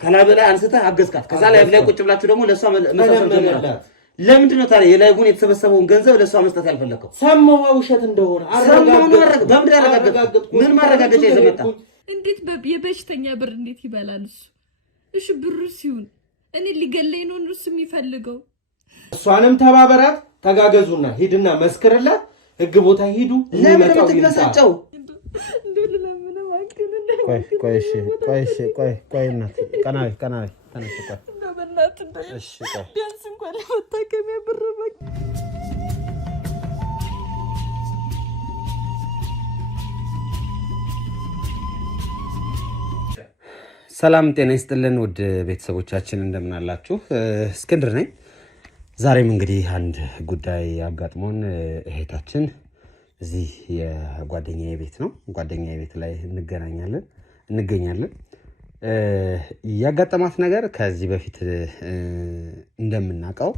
ከላይ በላይ አንስተህ አገዝካት። ከዛ ላይ ቁጭ ብላችሁ ደግሞ ለሷ መሰሰብ ጀመራችሁ። ለምንድን ነው ታዲያ የላይቡን የተሰበሰበውን ገንዘብ ለሷ መስጠት ያልፈለከው? ሰማው ውሸት እንደሆነ በምንድን ያረጋገጥኩ? ምን ማረጋገጫ ይዘህ መጣ? እንዴት የበሽተኛ ብር እንዴት ይበላል እሱ? እሺ ብሩ ሲሆን እኔ ሊገለኝ ነው እሱ የሚፈልገው። እሷንም ተባበራት፣ ተጋገዙና ሂድና መስክርላት። ህግ ቦታ ሂዱ። ለምን የምትገሰጨው? ቆይ እናት ቀናይ ተነስ ቆይ እሺ ቢያንስ እንኳን ለመታከሚያ ብር በቃ። ሰላም ጤና ይስጥልን ውድ ቤተሰቦቻችን እንደምን አላችሁ? እስክንድር ነኝ። ዛሬም እንግዲህ አንድ ጉዳይ አጋጥሞን እህታችን እዚህ የጓደኛዬ ቤት ነው። ጓደኛዬ ቤት ላይ እንገኛለን። ያጋጠማት ነገር ከዚህ በፊት እንደምናውቀው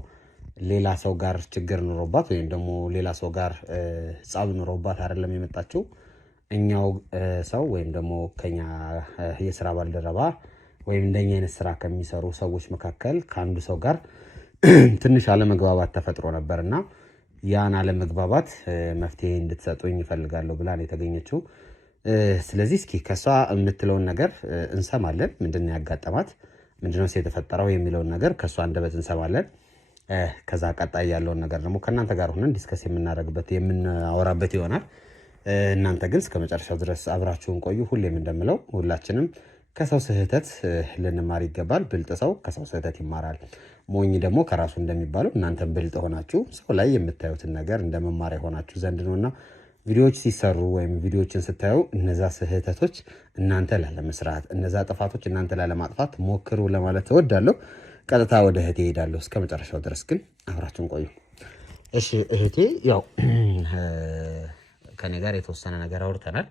ሌላ ሰው ጋር ችግር ኖሮባት ወይም ደግሞ ሌላ ሰው ጋር ጻብ ኖሮባት አይደለም የመጣችው። እኛው ሰው ወይም ደግሞ ከኛ የሥራ ባልደረባ ወይም እንደኛ አይነት ስራ ከሚሰሩ ሰዎች መካከል ከአንዱ ሰው ጋር ትንሽ አለመግባባት ተፈጥሮ ነበርና ያን አለመግባባት መፍትሄ እንድትሰጡኝ እፈልጋለሁ ብላ ነው የተገኘችው። ስለዚህ እስኪ ከሷ የምትለውን ነገር እንሰማለን። ምንድነው ያጋጠማት፣ ምንድነው የተፈጠረው የሚለውን ነገር ከሷ አንደበት እንሰማለን። ከዛ ቀጣይ ያለውን ነገር ደግሞ ከናንተ ጋር ሆነን ዲስከስ የምናወራበት ይሆናል። እናንተ ግን እስከመጨረሻው ድረስ አብራችሁን ቆዩ። ሁሌም እንደምለው ሁላችንም ከሰው ስህተት ልንማር ይገባል። ብልጥ ሰው ከሰው ስህተት ይማራል። ሞኝ ደግሞ ከራሱ እንደሚባለው እናንተም ብልጥ ሆናችሁ ሰው ላይ የምታዩትን ነገር እንደመማሪያ ሆናችሁ ዘንድ ነውና ቪዲዮዎች ሲሰሩ ወይም ቪዲዮዎችን ስታዩ እነዛ ስህተቶች እናንተ ላለመስራት፣ እነዛ ጥፋቶች እናንተ ላለማጥፋት ሞክሩ ለማለት እወዳለሁ። ቀጥታ ወደ እህቴ እሄዳለሁ። እስከመጨረሻው ድረስ ግን አብራችሁን ቆዩ። እሺ እህቴ፣ ያው ከኔ ጋር የተወሰነ ነገር አውርተናል።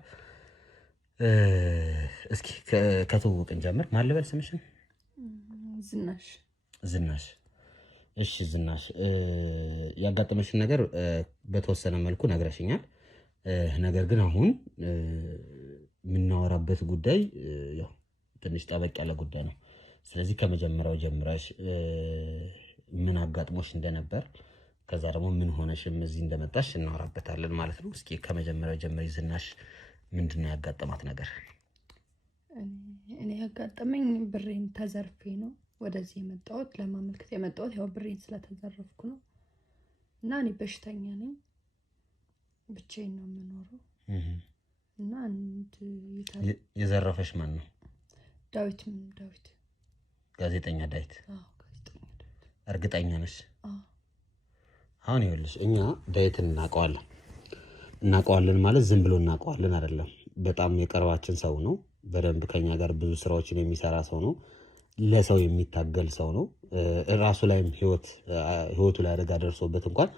እስኪ ከትውውቅ እንጀምር። ማን ልበል ስምሽን? ዝናሽ። እሺ ዝናሽ፣ ያጋጠመሽን ነገር በተወሰነ መልኩ ነግረሽኛል። ነገር ግን አሁን የምናወራበት ጉዳይ ያው ትንሽ ጠበቅ ያለ ጉዳይ ነው። ስለዚህ ከመጀመሪያው ጀምረሽ ምን አጋጥሞሽ እንደነበር ከዛ ደግሞ ምን ሆነሽም እዚህ እንደመጣሽ እናወራበታለን ማለት ነው። እስኪ ከመጀመሪያው ጀምሪ ዝናሽ፣ ምንድነው ያጋጠማት ነገር? እኔ ያጋጠመኝ ብሬን ተዘርፌ ነው ወደዚህ የመጣሁት። ለማመልከት የመጣሁት ያው ብሬን ስለተዘረፍኩ ነው። እና እኔ በሽተኛ ነኝ፣ ብቻዬን ነው የምኖረው። እና አንድ የዘረፈሽ ማን ነው? ዳዊት ጋዜጠኛ ዳዊት። ጋዜጠኛ ዳዊት። እርግጠኛ ነሽ? አሁን ይኸውልሽ፣ እኛ ዳዊትን እናውቀዋለን ማለት ዝም ብሎ እናውቀዋለን አይደለም። በጣም የቀረባችን ሰው ነው። በደንብ ከኛ ጋር ብዙ ስራዎችን የሚሰራ ሰው ነው። ለሰው የሚታገል ሰው ነው። ራሱ ላይም ህይወቱ ላይ አደጋ ደርሶበት እንኳን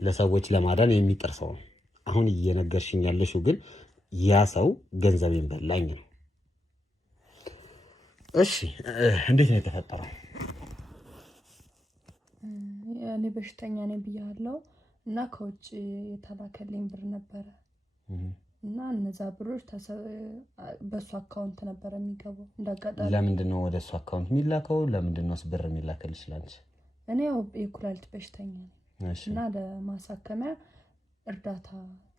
ለሰዎች ለማዳን የሚጥር ሰው ነው። አሁን እየነገርሽኝ ያለሽው ግን ያ ሰው ገንዘቤን በላኝ ነው። እሺ እንዴት ነው የተፈጠረው? እኔ በሽተኛ ነኝ ብያለሁ እና ከውጭ የተላከልኝ ብር ነበረ እና እነዛ ብሮች በሱ አካውንት ነበር የሚገባው። እንዳጋጣሚ ለምንድን ነው ወደ እሱ አካውንት የሚላከው? ለምንድን ነው ብር የሚላከልሽ ላንቺ? እኔ ያው የኩላሊት በሽተኛ ነኝ እና ለማሳከሚያ እርዳታ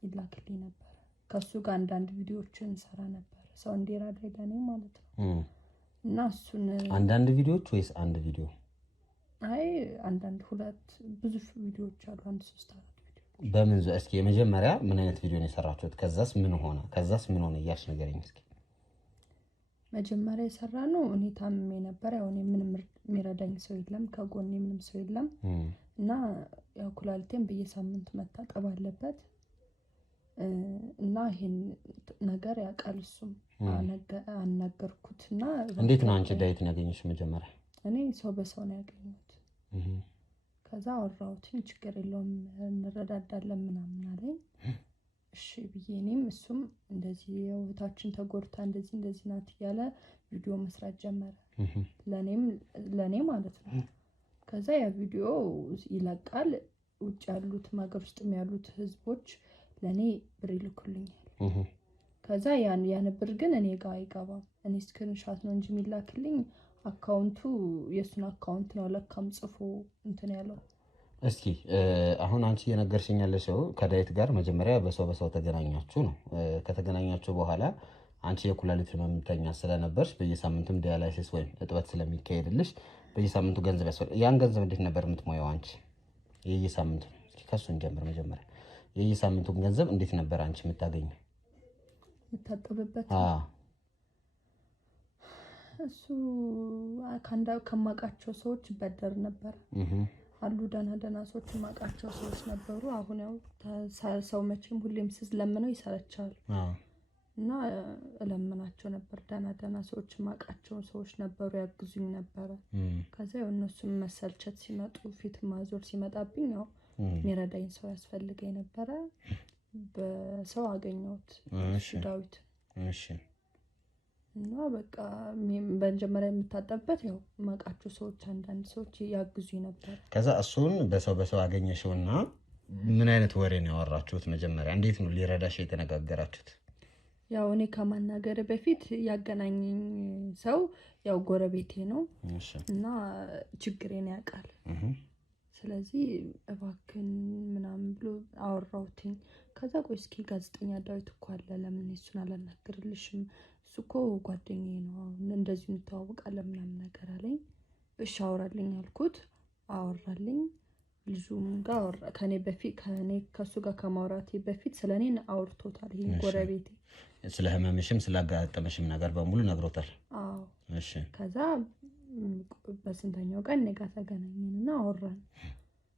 ይላክልኝ ነበር። ከሱ ጋር አንዳንድ ቪዲዮዎችን ሰራ ነበር፣ ሰው እንዲረዳኝ ለኔ ማለት ነው። እና እሱን አንዳንድ ቪዲዮዎች ወይስ አንድ ቪዲዮ? አይ አንዳንድ ሁለት ብዙ ቪዲዮዎች አሉ፣ 1 3 4 ቪዲዮ። በምን እስኪ የመጀመሪያ ምን አይነት ቪዲዮ ነው የሰራችሁት? ከዛስ ምን ሆነ እያልሽ ንገረኝ እስኪ። መጀመሪያ የሰራነው እኔ ታምሜ ነበር። ያው እኔ ምንም የሚረዳኝ ሰው የለም፣ ከጎኔ ምንም ሰው የለም እና ያው ኩላሊቴን በየሳምንቱ መታጠብ አለበት እና ይሄን ነገር ያውቃል እሱም። አናገርኩትና እንዴት ነው አንቺ ዳዊትን ያገኘሽ? መጀመሪያ እኔ ሰው በሰው ነው ያገኘሁት። ከዛ አወራሁትኝ፣ ችግር የለውም እንረዳዳለን ምናምን አለኝ። እሺ ብዬ እኔም እሱም እንደዚህ የውታችን ተጎድታ እንደዚህ ናት እያለ ቪዲዮ መስራት ጀመረ፣ ለኔ ማለት ነው። ከዛ ያ ቪዲዮ ይለቃል፣ ውጭ ያሉት ሀገር ውስጥ ያሉት ህዝቦች ለኔ ብር ይልኩልኛል። ከዛ ያን ብር ግን እኔ ጋር አይገባም። እኔ ስክሪንሾት ነው እንጂ የሚላክልኝ አካውንቱ የሱን አካውንት ነው ለካም ጽፎ እንትን ያለው። እስኪ አሁን አንቺ እየነገርሽኝ ያለሽው ከዳዊት ጋር መጀመሪያ በሰው ተገናኛችሁ ነው። ከተገናኛችሁ በኋላ አንቺ የኩላሊት ህመምተኛ ስለነበርሽ በየሳምንቱም ዲያላይሲስ ወይም እጥበት ስለሚካሄድልሽ በየሳምንቱ ገንዘብ ያስፈልጋል። ያን ገንዘብ እንዴት ነበር የምትሞየው አንቺ? የየሳምንቱ እስኪ ከሱን ጀምር መጀመሪያ። የየሳምንቱን ገንዘብ እንዴት ነበር አንቺ የምታገኘው? የምታጠብበት እሱ ከማውቃቸው ሰዎች በደር ነበር አሉ። ደህና ሰዎች የማውቃቸው ሰዎች ነበሩ። አሁን ያው ሰው መቼም ሁሌም ስለምነው ይሰለቻል እና እለምናቸው ነበር። ደህና ሰዎች የማውቃቸው ሰዎች ነበሩ፣ ያግዙኝ ነበረ። ከዛ ያው እነሱም መሰልቸት ሲመጡ ፊት ማዞር ሲመጣብኝ ያው የሚረዳኝ ሰው ያስፈልገኝ ነበረ። በሰው አገኘሁት ዳዊት። እሺ እና በቃ በመጀመሪያ የምታጠብበት ያው የማውቃቸው ሰዎች አንዳንድ ሰዎች ያግዙኝ ነበር። ከዛ እሱን በሰው አገኘሽውና ምን አይነት ወሬ ነው ያወራችሁት? መጀመሪያ እንዴት ነው ሊረዳሽ የተነጋገራችሁት? ያው እኔ ከማናገር በፊት ያገናኘኝ ሰው ያው ጎረቤቴ ነው እና ችግሬን ያውቃል። ስለዚህ እባክን ምናምን ብሎ አወራሁትኝ። ከዛ ቆይ እስኪ ጋዜጠኛ ዳዊት እኮ አለ ለምን እሱን አላናግርልሽም? እሱ እኮ ጓደኛዬ ነው፣ እንደዚሁ እንተዋወቃለን ምናምን ነገር አለኝ። እሺ አውራልኝ አልኩት። አወራልኝ። ልጁም ጋር ከሱ ጋር ከማውራቴ በፊት ስለኔ አውርቶታል። ይሄ ጎረቤቴ ስለ ህመምሽም ስላጋጠመሽም ነገር በሙሉ ነግሮታል። አዎ እሺ። ከዛ በስንተኛው ቀን እኔ ጋር ተገናኘንና አወራን።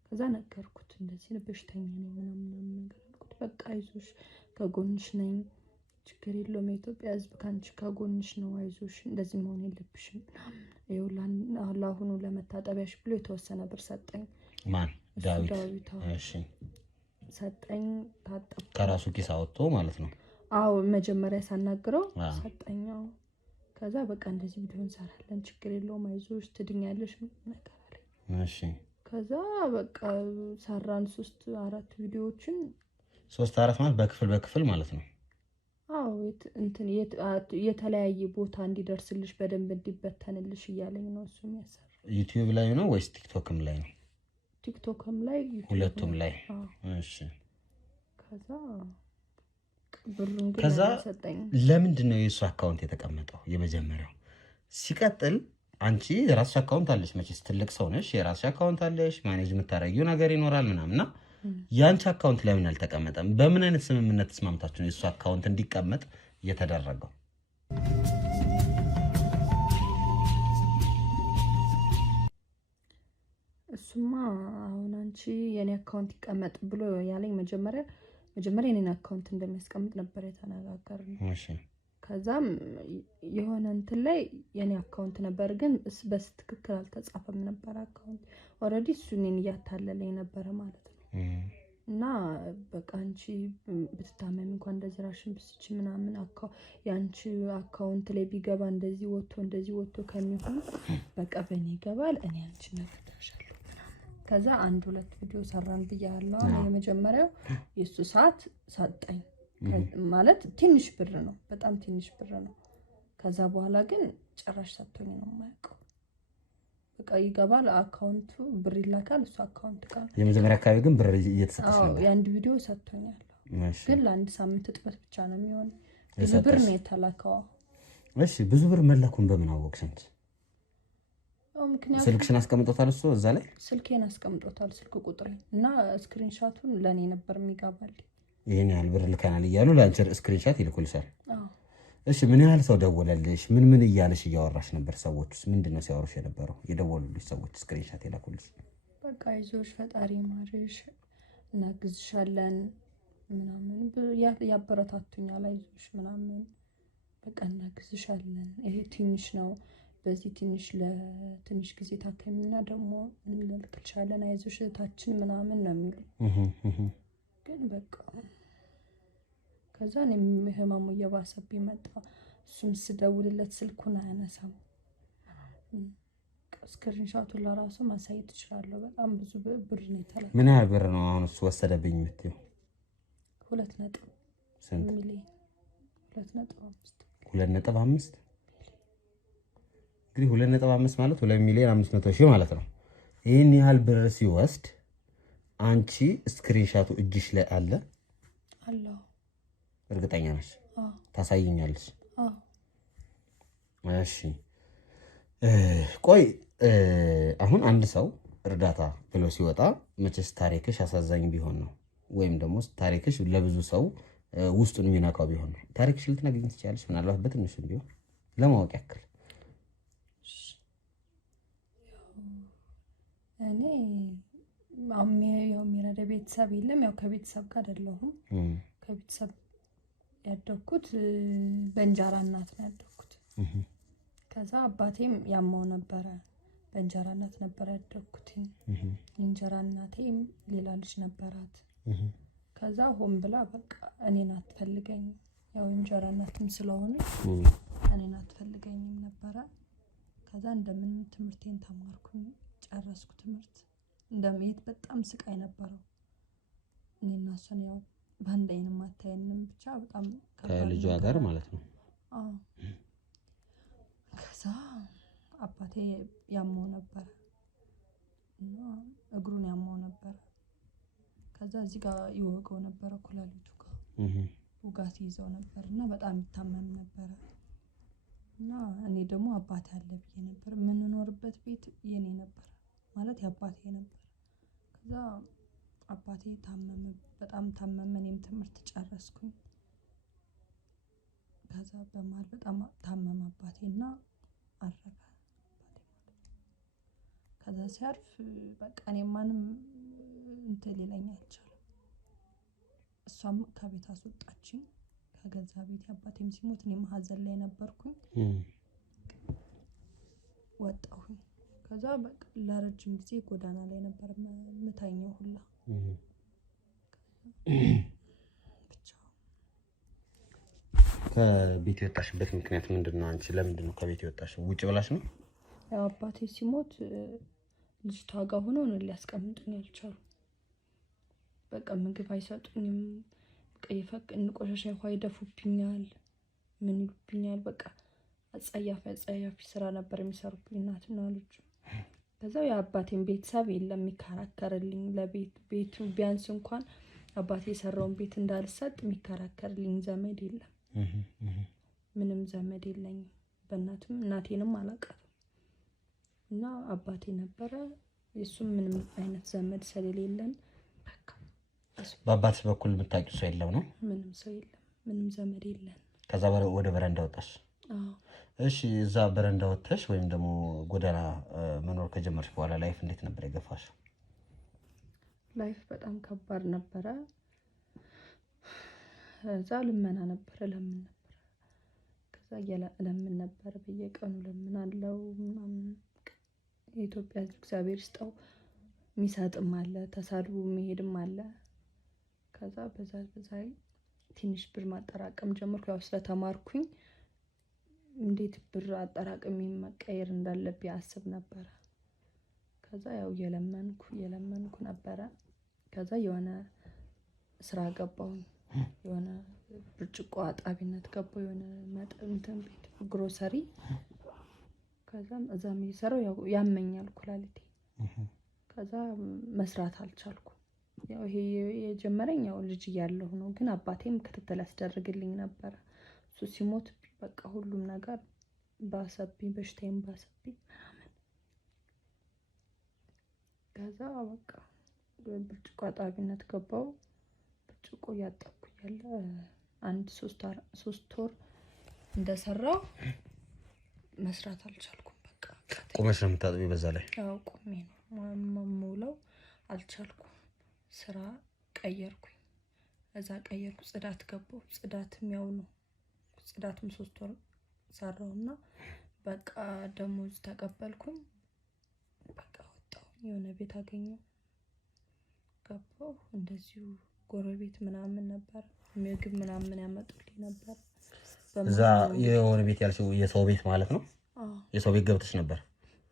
ከዛ ነገርኩት እንደዚህ በሽተኛ ነኝ ምናምን ነገር አልኩት። በቃ አይዞሽ ከጎንሽ ነኝ፣ ችግር የለውም፣ የኢትዮጵያ ሕዝብ ካንቺ ከጎንሽ ነው፣ አይዞሽ እንደዚህ መሆን የለብሽም። ይኸውልህ ለአሁኑ ለመታጠቢያሽ ብሎ የተወሰነ ብር ሰጠኝ። ማን? ዳዊት። እሺ ሰጠኝ። ታጠብኩ። ከራሱ ኪስ አወጥቶ ማለት ነው? አዎ መጀመሪያ ሳናግረው ሰጠኛው። ከዛ በቃ እንደዚህ ቪዲዮ እንሰራለን፣ ችግር የለውም፣ አይዞሽ ትድኛለሽ ነገር አለኝ። እሺ። ከዛ በቃ ሰራን 3-4 ቪዲዮዎችን። 3-4 ማለት በክፍል ማለት ነው? አዎ እንትን የተለያየ ቦታ እንዲደርስልሽ በደንብ እንዲበተንልሽ እያለኝ ነው እሱ የሚያሰራ። ዩቲዩብ ላይ ነው ወይስ ቲክቶክም ላይ ነው? ቲክቶክም ላይ ሁለቱም ላይ። እሺ። ከዛ ለምንድን ነው የእሱ አካውንት የተቀመጠው? የመጀመሪያው ሲቀጥል አንቺ የራስሽ አካውንት አለሽ፣ መቼስ ትልቅ ሰው ነሽ፣ የራስሽ አካውንት አለሽ፣ ማኔጅ የምታረጊው ነገር ይኖራል ምናምንና የአንቺ አካውንት ለምን አልተቀመጠም? በምን አይነት ስምምነት ተስማምታችሁ ነው የእሱ አካውንት እንዲቀመጥ እየተደረገው? እሱማ አሁን አንቺ የኔ አካውንት ይቀመጥ ብሎ ያለኝ መጀመሪያ የኔን አካውንት እንደሚያስቀምጥ ነበር የተነጋገርነው። እሺ። ከዛም የሆነ እንትን ላይ የኔ አካውንት ነበር፣ ግን በትክክል አልተጻፈም ነበር አካውንት። ኦልሬዲ እሱ እኔን እያታለለኝ ነበረ ማለት ነው። እና በቃ አንቺ ብትታመሚ እንኳን እንደዚህ ራሽን ብስቺ ምናምን የአንቺ አካውንት ላይ ቢገባ እንደዚህ ወጥቶ ከሚሆን በቃ በእኔ ይገባል፣ እኔ አንቺ ነግሬሻለሁ። ከዛ 1-2 ቪዲዮ ሰራን ብያለሁ። የመጀመሪያው የሱ ሰዓት ሰጠኝ ማለት ትንሽ ብር ነው፣ በጣም ትንሽ ብር ነው። ከዛ በኋላ ግን ጭራሽ ሰጥቶኝ ነው የማያውቀው። በቃ ይገባል አካውንቱ፣ ብር ይላካል እሱ አካውንት ጋር። የመጀመሪያ አካባቢ ግን ብር እየተሰጠሽ ነበር? የአንድ ቪዲዮ ሰጥቶኛል፣ ግን ለአንድ ሳምንት እጥበት ብቻ ነው የሚሆነው። ብዙ ብር ነው የተላከው። እሺ። ብዙ ብር መላኩን በምን አወቅሽ አንቺ? ስልክሽን አስቀምጦታል እሱ እዛ ላይ? ስልኬን አስቀምጦታል፣ ስልክ ቁጥሬ እና ስክሪንሻቱን ለእኔ ነበር የሚገባል። ይሄን ያህል ብር ልከናል እያሉ ለአንቺ ስክሪንሻት ይልኩልሻል? እሺ። ምን ያህል ሰው ደወለልሽ? ምን እያለሽ እያወራሽ ነበር? ሰዎችስ ምንድነው ሲያወሩሽ የነበረው? የደወሉልሽ ሰዎች ስክሪንሻት የላኩልሽ? በቃ አይዞሽ፣ ፈጣሪ ማርሽ፣ እናግዝሻለን ምናምን ያበረታቱኛል። አይዞሽ ምናምን በቃ እናግዝሻለን፣ ይሄ ትንሽ ነው፣ በዚህ ለትንሽ ጊዜ ታከሚና ደግሞ እንልክልሻለን፣ አይዞሽ እህታችን ምናምን ነው የሚሉ። ግን በቃ ከዛ እኔም ህመሙ እየባሰብኝ መጣ። እሱም ስደውልለት ስልኩን አያነሳም። ስክሪንሻቱን ለራሱ ማሳየት እችላለሁ። በጣም ብዙ ብር ነው የተላከው። ምን ያህል ብር ነው አሁን እሱ ወሰደብኝ የምትይው? 2 ሚሊዮን 2.5 እንግዲህ 2.5 ማለት 2,500,000 ማለት ነው። ይህን ያህል ብር ሲወስድ አንቺ ስክሪንሻቱ እጅሽ ላይ አለ? አለው። እርግጠኛ ነሽ? ታሳይኛለሽ? እሺ ቆይ አሁን አንድ ሰው እርዳታ ብሎ ሲወጣ መቼስ ታሪክሽ አሳዛኝ ቢሆን ነው ወይም ደግሞ ታሪክሽ ለብዙ ሰው ውስጡን የሚነካው ቢሆን ነው። ታሪክሽ ልትነግሪኝ ትችያለሽ? ምናልባት በትንሹም ቢሆን ለማወቅ ያክል። እኔ ያው የሚረዳ ቤተሰብ የለም። ያው ከቤተሰብ ጋር አይደለሁም። ከቤተሰብ ያደግኩት በእንጀራ እናት ነው ያደግኩት። ከዛ አባቴም ያማው ነበረ። በእንጀራ እናት ነበር ያደግኩት። እንጀራ እናቴም ሌላ ልጅ ነበራት። ከዛ ሆን ብላ በቃ እኔን አትፈልገኝም። ያው እንጀራ እናትም ስለሆነ እኔን አትፈልገኝም ነበረ። ከዛ እንደምንም ትምህርቴን ተማርኩኝ፣ ጨረስኩ ትምህርት። እንደምሄድ በጣም ስቃይ ነበረው። እኔና እሷን ያው በአንድ አይንም አታየንም፣ ብቻ በጣም ከልጇ ጋር ማለት ነው። ከዛ አባቴ ያመው ነበር እና እግሩን ያመው ነበር። ከዛ እዚህ ጋር ይወቀው ነበር፣ ኩላሊቱ ጋር ውጋት ይዘው ነበር እና በጣም ይታመም ነበር። እና እኔ ደግሞ አባቴ አለ ብዬ ነበር። የምንኖርበት ቤት የኔ ነበር ማለት የአባቴ ነበር። ከዛ አባቴ ታመመ፣ በጣም ታመመ። እኔም ትምህርት ጨረስኩኝ። ከዛ በመሀል በጣም ታመመ አባቴና አረፈ። ከዛ ሲያርፍ በቃ እኔ ማንም እንትን ሊለኝ አልቻለም። እሷም ከቤት አስወጣችኝ፣ ከገዛ ቤት። አባቴም ሲሞት እኔም ሀዘን ላይ ነበርኩኝ። ወጣሁኝ። ከዛ በቃ ለረጅም ጊዜ ጎዳና ላይ ነበር የምተኛው ሁላ። ከቤት የወጣሽበት ምክንያት ምንድን ነው? አንቺ ለምንድን ነው ከቤት የወጣሽው? ውጭ ብላሽ ነው? ያው አባቴ ሲሞት ልጅቷ ጋር ሆነው ነው ሊያስቀምጡኝ ያልቻሉ። በቃ ምግብ አይሰጡኝም። በቃ ቆሻሻ ውሃ ይደፉብኛል፣ ምን ይሉብኛል። በቃ አጸያፊ ስራ ነበር የሚሰሩብኝ እናትና ልጁ። ከዛው የአባቴን ቤተሰብ የለም የሚከራከርልኝ። ለቤቱ ቢያንስ እንኳን አባቴ የሰራውን ቤት እንዳልሰጥ የሚከራከርልኝ ዘመድ የለም። ምንም ዘመድ የለኝም። በእናትም እናቴንም አላውቃትም። እና አባቴ ነበረ፣ የሱም ምንም አይነት ዘመድ ስለሌለን በቃ በአባትሽ በኩል የምታውቂው ሰው የለም ነው? ምንም ሰው የለም፣ ምንም ዘመድ የለን። ከዛ ወደ በረንዳ ወጣሽ? እሺ እዛ በረንዳ ወጥተሽ ወይም ደግሞ ጎዳና መኖር ከጀመርሽ በኋላ ላይፍ እንዴት ነበር የገፋሽው? ላይፍ በጣም ከባድ ነበረ። እዛ ልመና ነበር፣ ለምን ነበር። ከዛ ለምን ነበር፣ በየቀኑ ለምን አለው ምናምን። የኢትዮጵያ እግዚአብሔር ይስጠው፣ የሚሰጥም አለ፣ ተሳድቦ የሚሄድም አለ። ከዛ በዛ ትንሽ ብር ማጠራቀም ጀመርኩ። ያው ስለተማርኩኝ እንዴት ብር አጠራቅሜ መቀየር እንዳለብኝ አስብ ነበረ። ከዛ ያው እየለመንኩ ነበረ። ከዛ የሆነ ስራ ገባሁኝ፣ የሆነ ብርጭቆ አጣቢነት ገባሁ፣ የሆነ መጠንተን ቤት ግሮሰሪ። ከዛም እዛም እየሰራሁ ያው ያመኛል ኩላሊቴ። ከዛ መስራት አልቻልኩም። ያው ይሄ የጀመረኝ ያው ልጅ እያለሁ ነው፣ ግን አባቴም ክትትል ያስደርግልኝ ነበረ። እሱ ሲሞት በቃ ሁሉም ነገር ባሰብኝ፣ በሽታዬም ባሰብኝ ምናምን። ከዛ በቃ ብርጭቆ አጣቢነት ገባሁ። ብርጭቆ እያጠብኩ ያለ አንድ 3 ወር እንደሰራው መስራት አልቻልኩም። በቃ ቁመሽ ነው የምታጥቢው? በዛ ላይ ያው ቁሜ ነው የምውለው፣ አልቻልኩም። ስራ ቀየርኩኝ። እዛ ቀየርኩ፣ ጽዳት ገባሁ። ጽዳትም ያው ነው፣ ጽዳትም 3 ወር ሰራውና በቃ ደሞዝ ተቀበልኩኝ። በቃ ወጣሁ፣ የሆነ ቤት አገኘሁ፣ ገባሁ። እንደዚሁ ጎረቤት ምናምን ነበር፣ ምግብ ምናምን ያመጡልኝ ነበር። እዛ የሆነ ቤት ያልሽው የሰው ቤት ማለት ነው? የሰው ቤት ገብተሽ ነበር?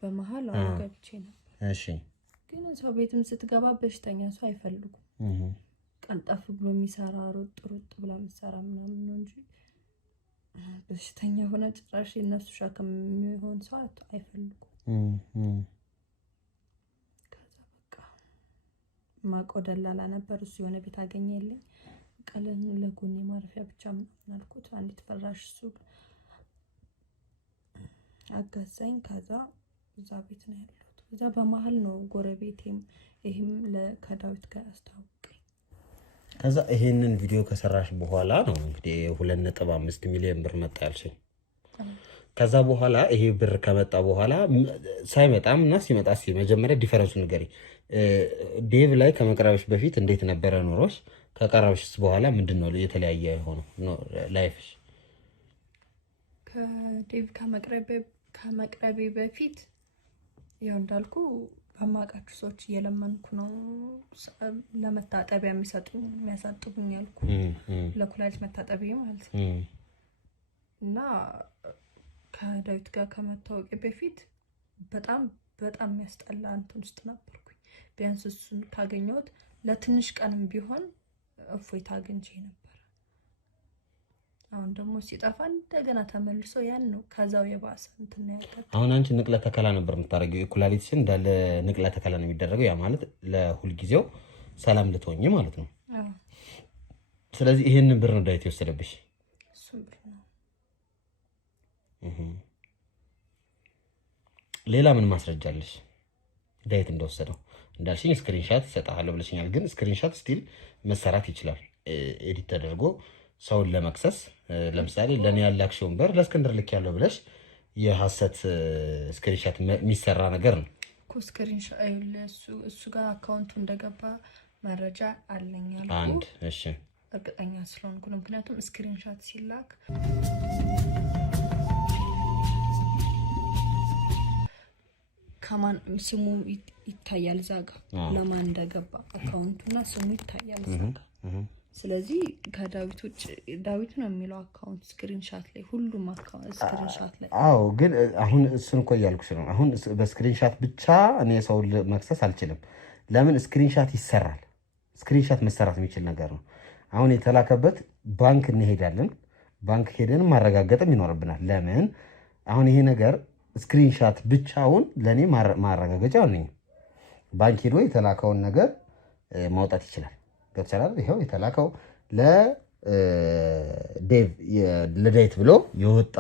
በመሀል ገብቼ ነበር። እሺ። ግን ሰው ቤትም ስትገባ በሽተኛ ሰው አይፈልጉም። ቀልጠፍ ብሎ የሚሰራ ሮጥ ብላ የምትሰራ ምናምን ነው እንጂ በሽተኛ ሆነ ጭራሽ የነሱ ሸክም የሚሆን ሰው አይፈልጉም። ከዛ በቃ ማቆ ደላላ ነበር እሱ የሆነ ቤት አገኘልኝ። ቀለን ለጎኔ ማረፊያ ብቻ ምናምን አልኩት። አንዲት ፍራሽ እሱ አጋዛኝ። ከዛ እዛ ቤት ነው ያለሁት። እዛ በመሀል ነው ጎረቤቴም ይሄም ከዳዊት ጋር አስተዋወቀኝ። ከዛ ይሄንን ቪዲዮ ከሰራሽ በኋላ ነው እንግዲህ 2.5 ሚሊዮን ብር መጣ ያልሽኝ። ከዛ በኋላ ይሄ ብር ከመጣ በኋላ ሳይመጣም እና ሲመጣ መጀመሪያ ዲፈረንሱ ንገሪ። ዴቭ ላይ ከመቅረብሽ በፊት እንዴት ነበረ ኑሮሽ? ከቀረብሽስ በኋላ ምንድነው የተለያየ ሆነው ላይፍሽ? ከዴቭ ከመቅረቤ በፊት ያው እንዳልኩ በማውቃችሁ ሰዎች እየለመንኩ ነው ለመታጠቢያ የሚያሳጥቡኝ ያልኩ ለኩላሊት መታጠቢያ ማለት ነው። እና ከዳዊት ጋር ከመታወቂ በፊት በጣም የሚያስጠላ እንትን ውስጥ ነበርኩኝ። ቢያንስ እሱን ካገኘሁት ለትንሽ ቀንም ቢሆን እፎይታ አግኝቼ ነበር። አሁን ደግሞ ሲጠፋ እንደገና ተመልሶ ያን ነው ከዛው የባሰ እንትን ያለው። አሁን አንቺ ንቅለ ተከላ ነበር የምታደርጊው። ኩላሊትሽን እንዳለ ንቅለ ተከላ ነው የሚደረገው። ያ ማለት ለሁል ጊዜው ሰላም ልትሆኚ ማለት ነው። ስለዚህ ይሄንን ብር ነው ዳዊት የወሰደብሽ? እሱ ብር ነው። ሌላ ምን ማስረጃ አለሽ ዳዊት እንደወሰደው? እንዳልሽኝ ስክሪንሻት ይሰጣል ብለሽኛል። ግን ስክሪንሻት ስቲል መሰራት ይችላል ኤዲት ተደርጎ ሰውን ለመክሰስ። ለምሳሌ ለኔ ያላክሽውን ብር ለእስክንድር ልክ ያለው ብለሽ የሐሰት ስክሪንሻት የሚሰራ ነገር ነው እኮ። ስክሪንሻት እሱ ጋር አካውንቱ እንደገባ መረጃ አለኝ አልኩ። አንድ እሺ፣ እርግጠኛ ስለሆንኩ ነው። ምክንያቱም ስክሪንሻት ሲላክ ከማን ስሙ ይታያል እዛ ጋር ለማን እንደገባ አካውንቱና ስሙ ይታያል እዛ ጋር። ስለዚህ ከዳዊት ውጭ ዳዊት ነው የሚለው አካውንት ስክሪንሻት ላይ ሁሉም አካውንት ስክሪንሻት ላይ። አዎ፣ ግን አሁን እሱን እኮ እያልኩሽ ነው። አሁን በስክሪንሻት ብቻ እኔ ሰው መክሰስ አልችልም። ለምን? ስክሪንሻት ይሰራል። ስክሪንሻት መሰራት የሚችል ነገር ነው። አሁን የተላከበት ባንክ እንሄዳለን። ባንክ ሄደን ማረጋገጥም ይኖርብናል። ለምን? አሁን ይሄ ነገር ስክሪንሻት ብቻውን ለኔ ማረጋገጫ አለኝ። ባንክ ሄዶ የተላከውን ነገር ማውጣት ይችላል። ገብቻላል። ይሄው የተላከው ለዴቭ ለዳዊት ብሎ የወጣ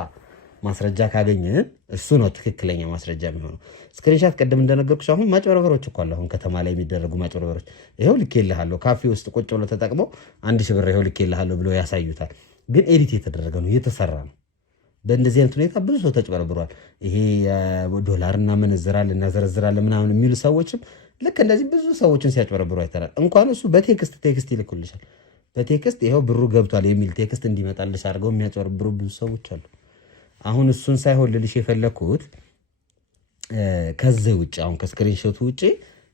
ማስረጃ ካገኘን እሱ ነው ትክክለኛ ማስረጃ የሚሆነው። ስክሪንሻት ቀደም እንደነገርኩሽ አሁን ማጭበርበሮች እኮ አሉ። አሁን ከተማ ላይ የሚደረጉ ማጭበርበሮች ይሄው ልኬልሃለሁ፣ ካፌ ውስጥ ቁጭ ብሎ ተጠቅመው 1000 ብር ይሄው ልኬልሃለሁ ብሎ ያሳዩታል። ግን ኤዲት የተደረገ ነው፣ የተሰራ ነው። በእንደዚህ አይነት ሁኔታ ብዙ ሰው ተጭበርብሯል። ይሄ ዶላር እናመነዝራለን እናዘረዝራለን ምናምን የሚሉ ሰዎችም ልክ እንደዚህ ብዙ ሰዎችን ሲያጭበረብሩ አይተናል። እንኳን እሱ ቴክስት ይልኩልሻል። በቴክስት ይሄው ብሩ ገብቷል የሚል ቴክስት እንዲመጣልሽ አድርገው የሚያጭበረብሩ ብዙ ሰዎች አሉ። አሁን እሱን ሳይሆን ልልሽ የፈለኩት ከዚህ ውጭ አሁን ከስክሪንሾቱ ውጭ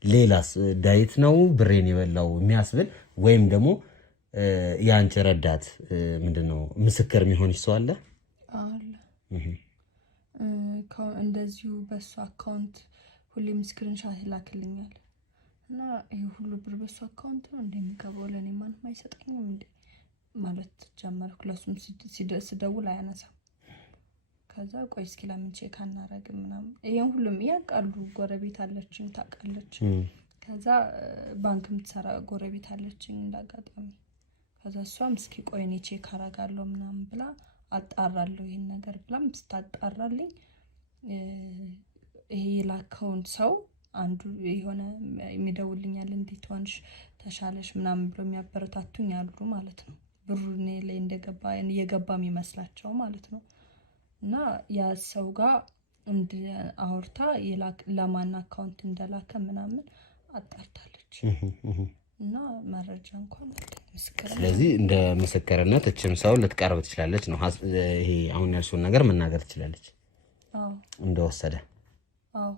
ሌላስ ዳዊት ነው ብሬን የበላው የሚያስብል ወይም ደግሞ የአንቺ ረዳት ምንድነው ምስክር የሚሆን ሰው አለ? እንደዚሁ በሱ አካውንት ሁሌም ስክሪንሻት ይላክልኛል እና ይሄ ሁሉ ብር በሱ አካውንት ነው እንደሚገባው ለኔ ማንም አይሰጠኝም እንዴ ማለት ጀመርኩ። ለሱም ስደውል አያነሳም። ከዛ ቆይ እስኪ ለምን ቼክ አናረግም ምናምን ይሄን ሁሉም ያውቃሉ። ጎረቤት አለችኝ ታውቃለች። ከዛ ባንክ የምትሰራ ጎረቤት አለችኝ እንዳጋጣሚ። ከዛ እሷም እስኪ ቆይ እኔ ቼክ አረጋለሁ ምናምን ብላ አጣራለሁ ይሄን ነገር ብላም ስታጣራልኝ ይሄ ላካውን ሰው አንዱ የሆነ የሚደውልኛል እንዴት ሆንሽ ተሻለሽ ምናምን ብሎ የሚያበረታቱኝ አሉ ማለት ነው። ብሩ እኔ ላይ እንደገባ የገባ የሚመስላቸው ማለት ነው። እና ያ ሰው ጋር እንደ አውርታ ለማን አካውንት እንደላከ ምናምን አጣርታለች እና መረጃ እንኳን ምስክር። ስለዚህ እንደ ምስክርነት እችም ሰው ልትቀርብ ትችላለች ነው። ይሄ አሁን ያልሽውን ነገር መናገር ትችላለች። አዎ እንደወሰደ። አዎ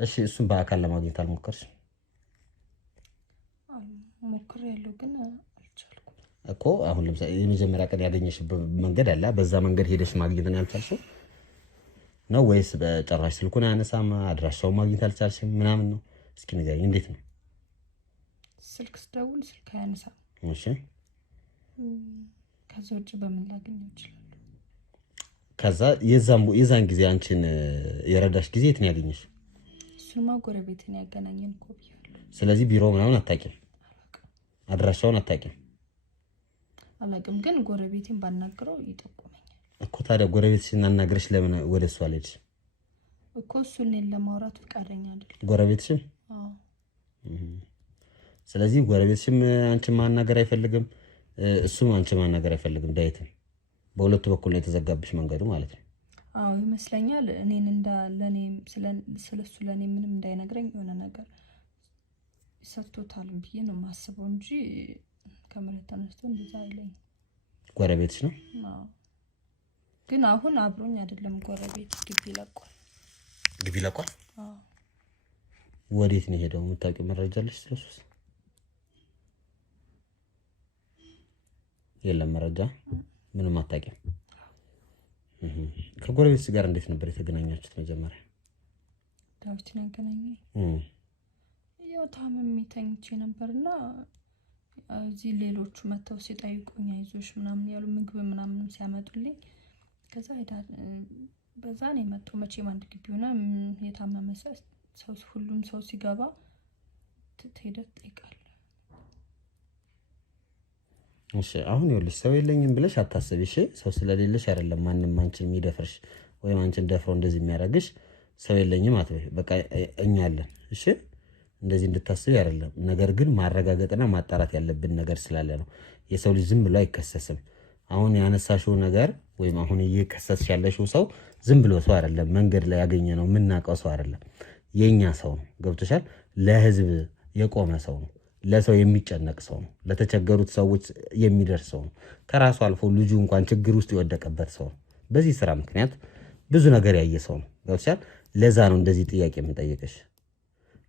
እሺ። እሱን በአካል ለማግኘት አልሞከርሽ? ሞክሬያለሁ ግን አልቻልኩም እኮ። አሁን ለምሳሌ የመጀመሪያ ቀን ያገኘሽበት መንገድ አለ፣ በዛ መንገድ ሄደሽ ማግኘት ነው ያልቻልሽው ነው ወይስ በጨራሽ ስልኩን አያነሳም አድራሻውን ማግኘት አልቻልሽም ምናምን ነው? እስኪ ንገሪኝ፣ እንዴት ነው? ስልክ ስደውል ስልክ አያነሳም። እሺ። ከዛ ውጭ በምን ላገኘው ይችላል? ከዛ የዛን ጊዜ አንቺን የረዳሽ ጊዜ የት ነው ያገኘሽ? እሱማ ጎረቤትን ያገናኘን እኮ ብያለሁ። ስለዚህ ቢሮ ምናምን አታውቂም? አድራሻውን አታውቂም? አላውቅም፣ ግን ጎረቤቴን ባናግረው ይጠቁመኛል እኮ። ታዲያ ጎረቤትሽን አናግረሽ ለምን ወደ እሱ አልሄድሽ እኮ? እሱን እኔን ለማውራት ፈቃደኛ አይደለም ጎረቤትሽም? አዎ። ስለዚህ ጎረቤትሽም አንቺን ማናገር አይፈልግም፣ እሱም አንቺን ማናገር አይፈልግም። ዳይትም በሁለቱ በኩል ነው የተዘጋብሽ መንገዱ ማለት ነው። አዎ ይመስለኛል። እኔን ለኔ ስለሱ ለኔ ምንም እንዳይነግረኝ የሆነ ነገር ሰጥቶታል ብዬ ነው የማስበው እንጂ ከመሬት ተነስቶ እንደዛ አይለኝ። ጎረቤትሽ ነው? አዎ። ግን አሁን አብሮኝ አይደለም ጎረቤት፣ ግቢ ለቋል። ግቢ ለቋል? አዎ። ወዴት ነው ሄደው? የምታውቂው መረጃ አለሽ ስለሱ? የለም መረጃ ምንም አታውቂም? ከጎረቤትሽ ጋር እንዴት ነበር የተገናኛችሁት መጀመሪያ? ዳዊትን ያገናኘኝ ያው ታምሜ ተኝቼ ነበርና እዚህ ሌሎቹ መተው ሲጠይቁኝ አይዞሽ ምናምን ያሉ ምግብ ምናምን ሲያመጡልኝ ከዛ በዛ ነው የመጣው። መቼም አንድ ግቢ ሆነ የታመመ ሰው ሁሉም ሰው ሲገባ ትሄደት ጠይቃለህ። እሺ አሁን ይኸውልሽ ሰው የለኝም ብለሽ አታስቢ። እሺ ሰው ስለሌለሽ አይደለም ማንም አንቺን የሚደፍርሽ ወይም አንቺን ደፍሮ እንደዚህ የሚያደርግሽ ሰው የለኝም አትበይ። በቃ እኛ አለን። እሺ እንደዚህ እንድታስቢ አይደለም። ነገር ግን ማረጋገጥና ማጣራት ያለብን ነገር ስላለ ነው። የሰው ልጅ ዝም ብሎ አይከሰስም። አሁን ያነሳሽው ነገር ወይም አሁን እየከሰስሽ ያለሽው ሰው ዝም ብሎ ሰው አይደለም። መንገድ ላይ ያገኘ ነው የምናውቀው ሰው አይደለም። የኛ ሰው ነው። ገብቶሻል? ለህዝብ የቆመ ሰው ነው። ለሰው የሚጨነቅ ሰው ነው። ለተቸገሩት ሰዎች የሚደርስ ሰው ነው። ከራሱ አልፎ ልጁ እንኳን ችግር ውስጥ የወደቀበት ሰው ነው። በዚህ ስራ ምክንያት ብዙ ነገር ያየ ሰው ነው። ገብቶሻል? ለዛ ነው እንደዚህ ጥያቄ የምጠይቅሽ።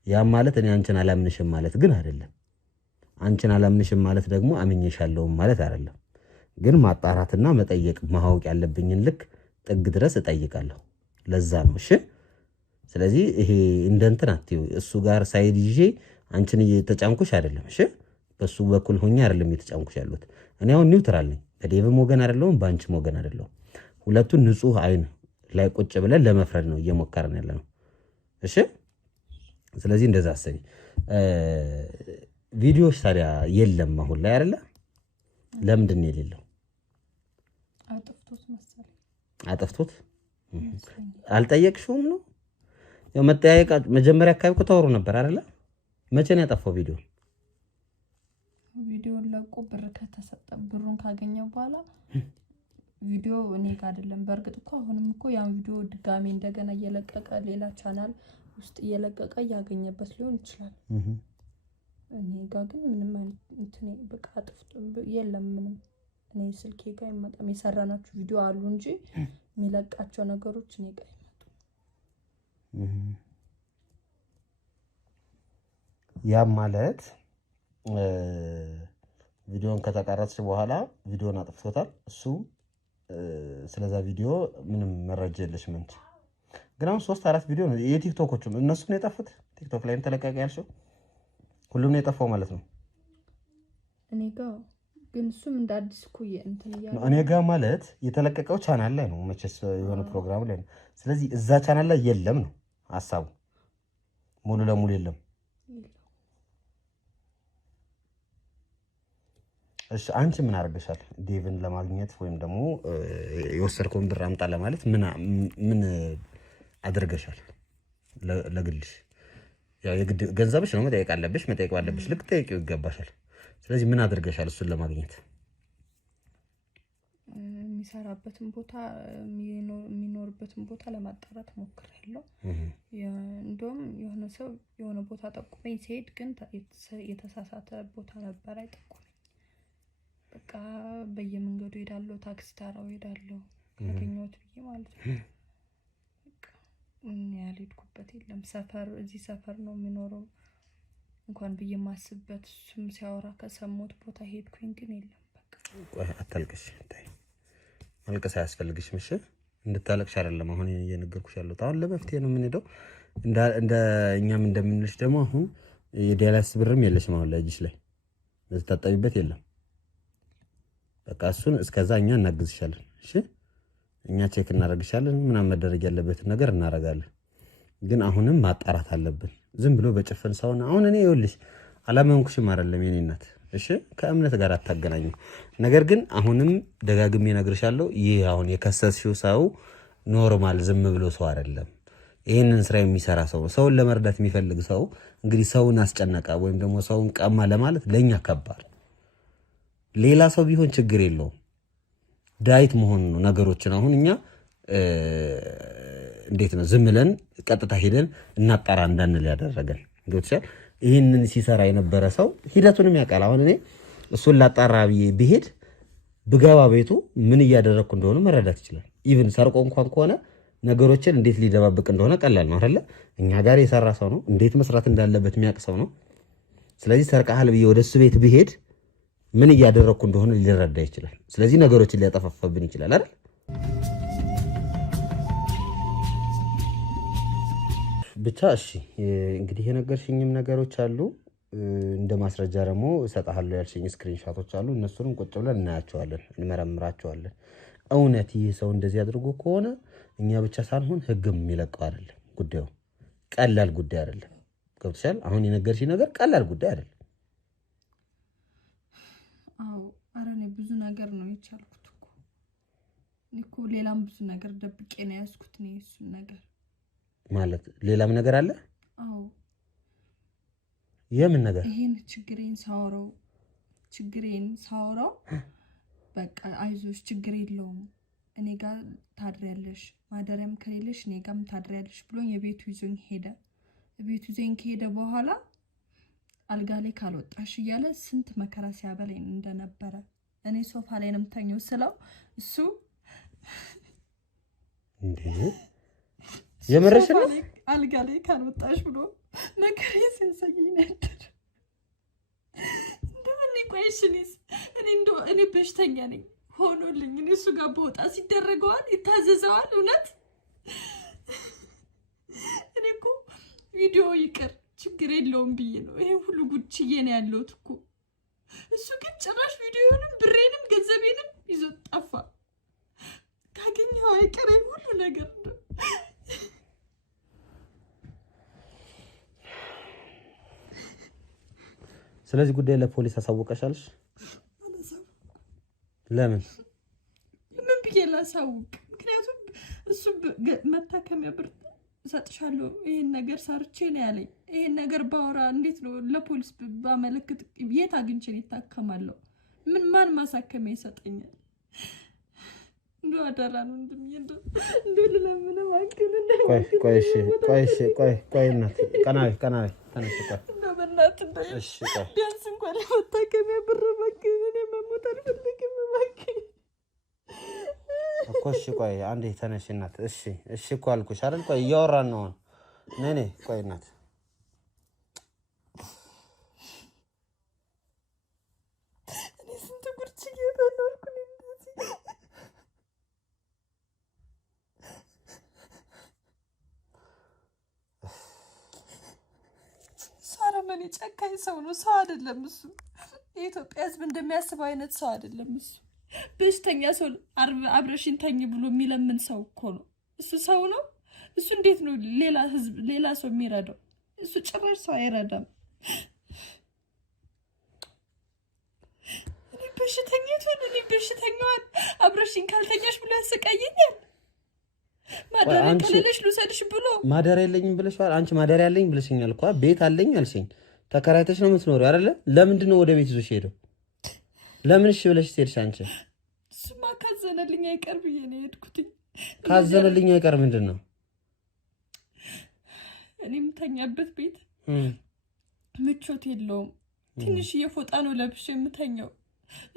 ያም ማለት እኔ አንቺን አላምንሽም ማለት ግን አይደለም። አንቺን አላምንሽም ማለት ደግሞ አምኜሻለሁ ማለት አይደለም። ግን ማጣራትና መጠየቅ ማወቅ ያለብኝን ልክ ጥግ ድረስ እጠይቃለሁ። ለዛ ነው። እሺ ስለዚህ ይሄ እንደ እንትን አትዩ። እሱ ጋር ሳይድ ይዤ አንቺን እየተጫንኩሽ አይደለም። እሺ በሱ በኩል ሆኜ አይደለም እየተጫንኩሽ ያሉት። እኔ አሁን ኒውትራል ነኝ። በዴቭም ወገን አይደለሁም፣ በአንቺም ወገን አይደለሁም። ሁለቱን ንጹህ አይን ላይ ቁጭ ብለን ለመፍረድ ነው እየሞከርን ያለ ነው። እሺ ስለዚህ እንደዛ አሰቢ። ቪዲዮዎች ታዲያ የለም አሁን ላይ አይደለ? ለምንድን ነው የሌለው? አጥፍቶት መሰለኝ። አጥፍቶት አልጠየቅሽውም ነው? ያው መጠያየቅ መጀመሪያ አካባቢ እኮ ታወሩ ነበር አይደለ? መቼ ነው ያጠፋው ቪዲዮ? ቪዲዮን ለቆ ብር ከተሰጠ ብሩን ካገኘው በኋላ ቪዲዮ እኔ ጋር አይደለም። በእርግጥ እኮ አሁንም እኮ ያን ቪዲዮ ድጋሜ እንደገና እየለቀቀ ሌላ ቻናል ውስጥ እየለቀቀ ያገኘበት ሊሆን ይችላል። እኔ ጋር ግን ምንም አይነት እንትን በቃ አጥፍቶ የለም ምንም። እኔ ስልኬ ጋር አይመጣም። የሰራናችሁ ቪዲዮ አሉ እንጂ የሚለቃቸው ነገሮች እኔ ጋር አይመጡም። ያ ማለት ቪዲዮን ከተቀረጽሽ በኋላ ቪዲዮን አጥፍቶታል እሱ። ስለዛ ቪዲዮ ምንም መረጃ የለሽም እንጂ ግን አሁን 3-4 ቪዲዮ ነው የቲክቶኮቹም እነሱ ነው የጠፉት። ቲክቶክ ላይም ተለቀቀ ያልሽው ሁሉም ነው የጠፋው ማለት ነው። እኔ ጋር ግን እሱም እንደ አዲስ እኮ እንትን ያለው እኔ ጋር ማለት የተለቀቀው ቻናል ላይ ነው መቼስ የሆነ ፕሮግራም ላይ ነው። ስለዚህ እዛ ቻናል ላይ የለም ነው ሐሳቡ። ሙሉ ለሙሉ የለም። እሺ አንቺ ምን አድርገሻል ዴቭን ለማግኘት ወይም ደግሞ የወሰድከውን ብር አምጣ ለማለት ምን አድርገሻል? ለግልሽ ያው የግድ ገንዘብሽ ነው መጠየቅ አለብሽ። መጠየቅ ባለብሽ ልክ ጠይቂው ይገባሻል። ስለዚህ ምን አድርገሻል እሱን ለማግኘት? የሚሰራበትን ቦታ የሚኖርበትን ቦታ ለማጣራት ሞክሬያለሁ። እንደውም የሆነ ሰው የሆነ ቦታ ጠቁመኝ ሲሄድ ግን የተሳሳተ ቦታ ነበር አይጠቁመኝ። በቃ በየመንገዱ ሄዳለሁ፣ ታክሲ ተራው ሄዳለሁ ካገኘሁት ብዬ ማለት ነው። በቃ ያልሄድኩበት የለም። እዚህ ሰፈር ነው የሚኖረው እንኳን ብዬ ማስበት እሱም ሲያወራ ከሰሞት ቦታ ሄድኩኝ ግን የለም። በቃ አታልቅሽ። ማልቀስ አያስፈልግሽም። እሺ እንድታለቅሽ አይደለም አሁን እየነገርኩሽ ያለሁት። አሁን ለመፍትሄ ነው የምንሄደው። እንደ እኛም እንደምንልሽ ደግሞ አሁን የዲያላይሲስ ብርም የለሽም አሁን ላይ እጅሽ ላይ ልትታጠቢበት የለም። በቃ እሱን እስከዛ እኛ እናግዝሻለን። እሺ እኛ ቼክ እናደርግሻለን። ምናምን መደረግ ያለበትን ነገር እናደርጋለን። ግን አሁንም ማጣራት አለብን። ዝም ብሎ በጭፍን ሰውን አሁን እኔ ይኸውልሽ አላመንኩሽም አይደለም የኔ እናት። እሺ ከእምነት ጋር አታገናኙ። ነገር ግን አሁንም ደጋግሜ እነግርሻለሁ፣ ይህ አሁን የከሰስሽው ሰው ኖርማል ዝም ብሎ ሰው አይደለም። ይህንን ስራ የሚሰራ ሰው፣ ሰውን ለመርዳት የሚፈልግ ሰው እንግዲህ ሰውን አስጨነቀ ወይም ደግሞ ሰውን ቀማ ለማለት ለእኛ ከባድ። ሌላ ሰው ቢሆን ችግር የለውም። ዳይት መሆን ነው ነገሮችን። አሁን እኛ እንዴት ነው ዝም ብለን ቀጥታ ሄደን እናጣራ እንዳንል ያደረገን ገብቶሻል። ይህንን ሲሰራ የነበረ ሰው ሂደቱንም ያውቃል። አሁን እኔ እሱን ላጣራ ብዬ ብሄድ ብገባ ቤቱ ምን እያደረግኩ እንደሆነ መረዳት ይችላል። ኢቭን ሰርቆ እንኳን ከሆነ ነገሮችን እንዴት ሊደባብቅ እንደሆነ ቀላል ነው አይደለ? እኛ ጋር የሰራ ሰው ነው፣ እንዴት መስራት እንዳለበት የሚያውቅ ሰው ነው። ስለዚህ ሰርቀሃል ብዬ ወደ እሱ ቤት ብሄድ ምን እያደረግኩ እንደሆነ ሊረዳ ይችላል። ስለዚህ ነገሮችን ሊያጠፋፋብን ይችላል አይደል? ብቻ እሺ እንግዲህ የነገርሽኝም ነገሮች አሉ። እንደ ማስረጃ ደግሞ እሰጥሃለሁ ያልሽኝ ስክሪንሻቶች አሉ። እነሱንም ቁጭ ብለን እናያቸዋለን፣ እንመረምራቸዋለን። እውነት ይህ ሰው እንደዚህ አድርጎ ከሆነ እኛ ብቻ ሳንሆን ህግም የሚለቀው አይደለም። ጉዳዩ ቀላል ጉዳይ አይደለም። ገብቶሻል? አሁን የነገርሽኝ ነገር ቀላል ጉዳይ አይደለም። አዎ ኧረ እኔ ብዙ ነገር ነው የቻልኩት እኮ ሌላም ብዙ ነገር ደብቄ ነው ያዝኩት ነው እሱን ነገር ማለት ሌላም ነገር አለ። አዎ የምን ነገር? ይሄን ችግሬን ሳወራው በቃ አይዞሽ ችግር የለውም እኔ ጋር ታድሪያለሽ፣ ማደሪያም ከሌለሽ እኔ ጋርም ታድሪያለሽ ብሎኝ የቤቱ ይዞኝ ሄደ። ቤቱ ይዞኝ ከሄደ በኋላ አልጋ ላይ ካልወጣሽ እያለ ስንት መከራ ሲያበላኝ እንደነበረ እኔ ሶፋ ላይ ነው የምተኛው ስለው እሱ እንዴ የመረሽ ነው አልጋ ላይ ካልወጣሽ ብሎ መከራ ሲያሳየኝ ነበር። እንደምን ቆይሽኒስ እኔ በሽተኛ ነኝ ሆኖልኝ እኔ እሱ ጋር በወጣ ሲደረገዋል ይታዘዘዋል። እውነት እኔ እኮ ቪዲዮ ይቅር ችግር የለውም ብዬ ነው ይሄ ሁሉ ጉድ ችዬ ነው ያለሁት እኮ። እሱ ግን ጭራሽ ቪዲዮንም ብሬንም ገንዘቤንም ይዞ ጠፋ። ካገኘው አይቀረኝ ሁሉ ነገር ነው። ስለዚህ ጉዳይ ለፖሊስ አሳውቀሻልሽ? ለምን ብዬ ላሳውቅ? ምክንያቱም እሱ መታከሚያ ብር እሰጥሻለሁ ይሄን ነገር ሰርቼ ነው ያለኝ። ይሄን ነገር ባወራ እንዴት ነው ለፖሊስ ባመለክት የት አግኝቼ ይታከማለሁ? ማን ማሳከሚያ ይሰጠኛል? እንደው አደራ ነው እንደው ለምን ማከለ ቆይ እናት ቀናይ ተነሽ ቆይ በእናት እሺ ቆይ ቢያንስ እንኳን ለመታከሚያ ብር ማከለ እኔ መሞት አልፈልግም ማከለ እኮ እሺ ቆይ አንዴ ተነሽ እናት። እሺ እኮ አልኩሽ አይደል? ቆይ እያወራን ነው። ነኔ ቆይ እናት እኔ ስንት ጉርጭ እየበላልኩኝ እንደዚህ ሳረመኔ ጨካኝ ሰው ነው። ሰው አይደለም እሱ። የኢትዮጵያ ሕዝብ እንደሚያስበው አይነት ሰው አይደለም እሱ። በሽተኛ ሰው አብረሽን ተኝ ብሎ የሚለምን ሰው እኮ ነው እሱ። ሰው ነው እሱ። እንዴት ነው ሌላ ሰው የሚረዳው? እሱ ጭራሽ ሰው አይረዳም። እኔ በሽተኛዋን አብረሽን ካልተኛሽ ብሎ ያሰቃየኛል። ማደሪያ ከሌለሽ ልውሰድሽ ብሎ ማደሪያ የለኝም ብለሽዋል። አንቺ ማደሪያ አለኝ ብለሽኛል እኮ። ቤት አለኝ አልሽኝ። ተከራይተሽ ነው የምትኖሪው አይደለ? ለምንድን ነው ወደ ቤት ይዞሽ ሄደው? ለምን እሺ ብለሽ ትሄድሽ አንቺ? እሱማ ካዘነልኝ አይቀር ብዬ ነው የሄድኩት። ካዘነልኝ አይቀር ምንድን ነው? እኔ የምተኛበት ቤት ምቾት የለውም። ትንሽዬ ፎጣ ነው ለብሼ የምተኛው።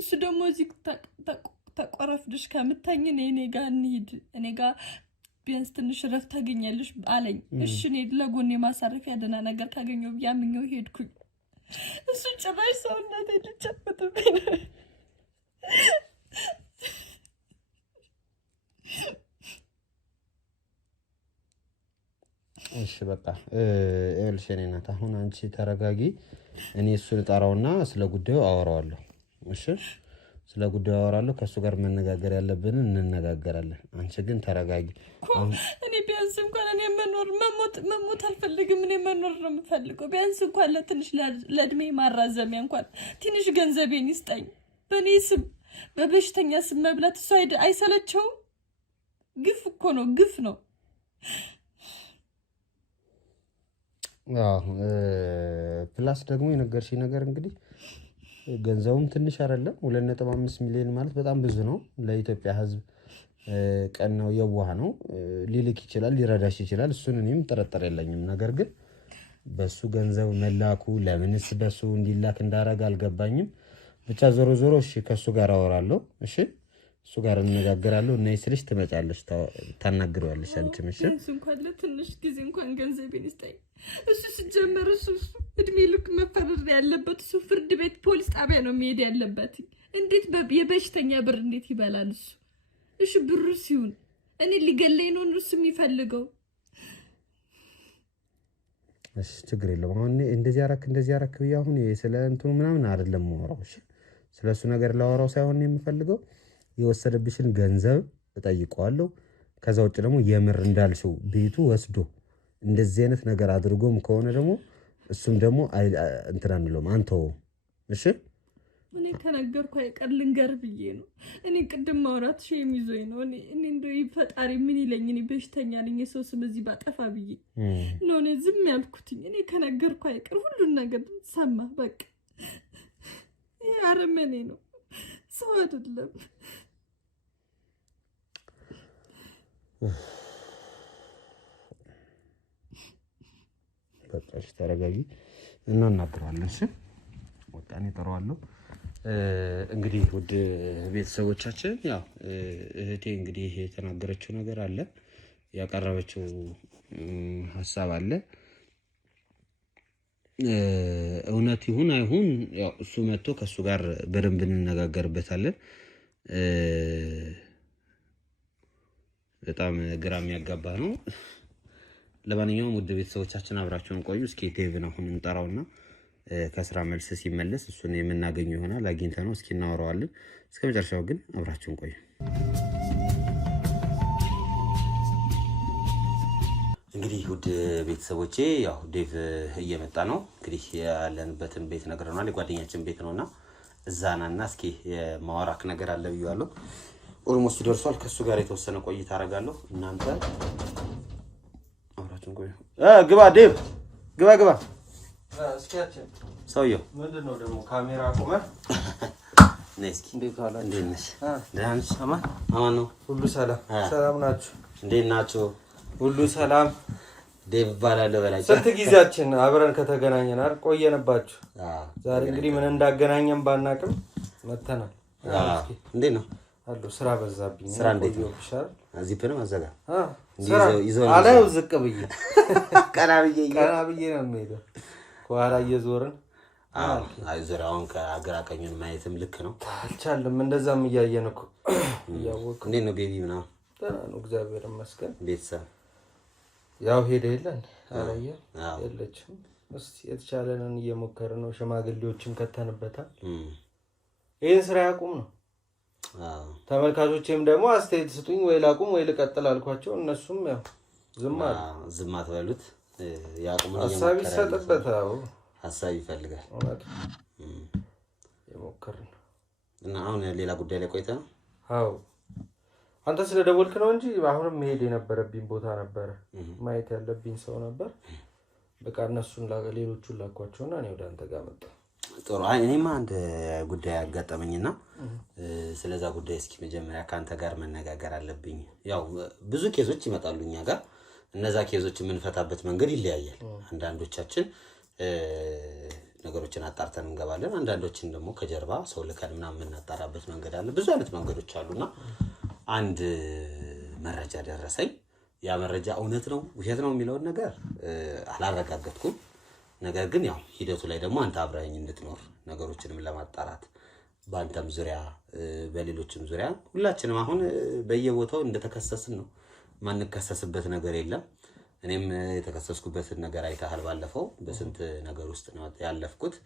እሱ ደግሞ እዚህ ተቆረፍድሽ ከምተኝ እኔ ጋር እንሂድ፣ እኔ ጋር ቢያንስ ትንሽ ረፍት ታገኛለሽ አለኝ። እሺ እኔ ለጎኔ ማሳረፊያ ደህና ነገር ካገኘው ብያምኘው ሄድኩኝ። እሱ ጭራሽ ሰውነቴ ልጨብጥብኝ ነው። እሺ በቃ ይኸውልሽ የእኔ እናት አሁን አንቺ ተረጋጊ። እኔ እሱን እጠራውና ስለ ጉዳዩ አወራዋለሁ። እሺ ስለ ጉዳዩ አወራለሁ። ከሱ ጋር መነጋገር ያለብን እንነጋገራለን። አንቺ ግን ተረጋጊ። እኔ ቢያንስ እንኳን እኔ መሞት አልፈልግም። እኔ መኖር ነው የምፈልገው። ቢያንስ እንኳን ለትንሽ ለእድሜ ማራዘሚያ እንኳን ትንሽ ገንዘቤን ይስጠኝ። በእኔ ስም በበሽተኛ ስም መብላት እሱ አይሰለቸውም? ግፍ እኮ ነው፣ ግፍ ነው። ፕላስ ደግሞ የነገርሽኝ ነገር እንግዲህ ገንዘቡም ትንሽ አይደለም። 2.5 ሚሊዮን ማለት በጣም ብዙ ነው ለኢትዮጵያ ሕዝብ። ቀን ነው፣ የዋህ ነው፣ ሊልክ ይችላል፣ ሊረዳሽ ይችላል። እሱን እኔም ጥርጥር የለኝም። ነገር ግን በሱ ገንዘብ መላኩ ለምንስ በሱ እንዲላክ እንዳረጋ አልገባኝም። ብቻ ዞሮ ዞሮ እሺ ከሱ ጋር አወራለሁ። እሺ እሱ ጋር እንነጋገራለሁ እና ይስልሽ ትመጫለሽ፣ ታናግሪዋለሽ። አንቺም እሺ እንኳን ለትንሽ ጊዜ እንኳን ገንዘቤን ይስጠኝ። እሱ ሲጀመር እሱ እድሜ ልክ መፈረድ ያለበት እሱ ፍርድ ቤት ፖሊስ ጣቢያ ነው መሄድ ያለበት። እንዴት የበሽተኛ ብር እንዴት ይበላል እሱ? እሺ ብሩ ሲሆን እኔ ሊገለኝ ነው እሱ የሚፈልገው። እሺ ችግር የለውም። አሁን እንደዚህ አረክ ብዬ አሁን ስለ እንትኑ ምናምን አይደለም የማወራው። እሺ ስለሱ ነገር ላወራው ሳይሆን የምፈልገው የወሰደብሽን ገንዘብ እጠይቀዋለሁ። ከዛ ውጭ ደግሞ የምር እንዳልሽው ቤቱ ወስዶ እንደዚህ አይነት ነገር አድርጎም ከሆነ ደግሞ እሱም ደግሞ እንትን አንለውም አንተውም። እሺ እኔ ከነገርኩ አይቀር ልንገር ብዬ ነው። እኔ ቅድም ማውራት ሼም ይዞኝ ነው። እኔ እንደው ፈጣሪ ምን ይለኝ? እኔ በሽተኛ ነኝ የሰው ስም እዚህ ባጠፋ ብዬ ነው እኔ ዝም ያልኩትኝ። እኔ ከነገርኩ አይቀር ሁሉን ነገር ሰማ። በቃ ይሄ አረመኔ ነው፣ ሰው አይደለም። በቃ እሺ ተረጋጊ፣ እናናግረዋለን። እሺ በቃ እኔ እጠራዋለሁ። እንግዲህ ውድ ቤተሰቦቻችን ያው እህቴ እንግዲህ የተናገረችው ነገር አለ፣ ያቀረበችው ሐሳብ አለ። እውነት ይሁን አይሁን ያው እሱ መጥቶ ከሱ ጋር በደንብ እንነጋገርበታለን። በጣም ግራ የሚያጋባ ነው። ለማንኛውም ውድ ቤተሰቦቻችን አብራችሁን ቆዩ። እስኪ ዴቭን አሁን እንጠራውና ከስራ መልስ ሲመለስ እሱን የምናገኘው ይሆናል። አግኝተነው እስኪ እናወራዋለን። እስከ መጨረሻው ግን አብራችሁን ቆዩ። እንግዲህ ውድ ቤተሰቦቼ ያው ዴቭ እየመጣ ነው። እንግዲህ ያለንበትን ቤት ነግረናል። የጓደኛችን ቤት ነውና እዛናና እስኪ የማወራክ ነገር አለ ብያለሁ። ኦልሞስት ደርሷል። ከሱ ጋር የተወሰነ ቆይታ አደርጋለሁ። እናንተ አብራችሁን ቆዩ። ግባ ዴቭ፣ ግባ። እስኪያችን ሰውየው ምንድነው ደግሞ ካሜራ ቆመ? ነስኪ እንዴት አለ? እንዴት ነሽ? ደህና ነሽ? አማን ነው? ሁሉ ሰላም? ሰላም ናችሁ? እንዴት ናችሁ? ሁሉ ሰላም። ዴቭ ባላለው በላቸው። ስንት ጊዜያችን አብረን ከተገናኘን አይደል? ቆየንባችሁ። ዛሬ እንግዲህ ምን እንዳገናኘን ባናቅም መተናል። እንዴት ነው አሉ? ስራ በዛብኝ። ስራ እንዴት ነው? ዚፕ ነው አዘጋ ይዞ አላየው ዝቅ ብዬ ቀና ብዬ ነው የምሄደው። ከኋላ እየዞርን አይ ዙሪያውን ከአገራ ቀኙን ማየትም ልክ ነው። አልቻለም። እንደዛም እያየን እኮ እያወቅሁ። እንዴት ነው ቤቢ ምናምን? ደህና ነው እግዚአብሔር ይመስገን። ቤተሰብ ያው ሄደ የለን አላየ የለችም። እስቲ የተቻለንን እየሞከርን ነው። ሽማግሌዎችም ከተንበታል። ይህን ስራ ያቁም ነው። ተመልካቾቼም ደግሞ አስተያየት ስጡኝ፣ ወይ ላቁም ወይ ልቀጥል አልኳቸው። እነሱም ያው ዝም አሉ። ዝም አትበሉት፣ ያቁም ነው። ሀሳብ ይሰጥበት። አዎ ሀሳብ ይፈልጋል። እውነት የሞከርን እና አሁን ሌላ ጉዳይ ላይ ቆይተህ ነው? አዎ አንተ ስለደወልክ ነው እንጂ አሁንም መሄድ የነበረብኝ ቦታ ነበረ። ማየት ያለብኝ ሰው ነበር። በቃ እነሱን ሌሎቹን ላኳቸውና እኔ ወደ አንተ ጋር መጣሁ። ጥሩ። እኔማ አንድ ጉዳይ አጋጠመኝና ስለዛ ጉዳይ እስኪ መጀመሪያ ከአንተ ጋር መነጋገር አለብኝ። ያው ብዙ ኬዞች ይመጣሉ እኛ ጋር። እነዛ ኬዞች የምንፈታበት መንገድ ይለያያል። አንዳንዶቻችን ነገሮችን አጣርተን እንገባለን። አንዳንዶችን ደግሞ ከጀርባ ሰው ልከን ምናምን የምናጣራበት መንገድ አለ። ብዙ አይነት መንገዶች አሉና አንድ መረጃ ደረሰኝ። ያ መረጃ እውነት ነው ውሸት ነው የሚለውን ነገር አላረጋገጥኩም። ነገር ግን ያው ሂደቱ ላይ ደግሞ አንተ አብረኸኝ እንድትኖር ነገሮችንም ለማጣራት በአንተም ዙሪያ በሌሎችም ዙሪያ ሁላችንም አሁን በየቦታው እንደተከሰስን ነው። ማንከሰስበት ነገር የለም። እኔም የተከሰስኩበትን ነገር አይተሃል። ባለፈው በስንት ነገር ውስጥ ነው ያለፍኩት።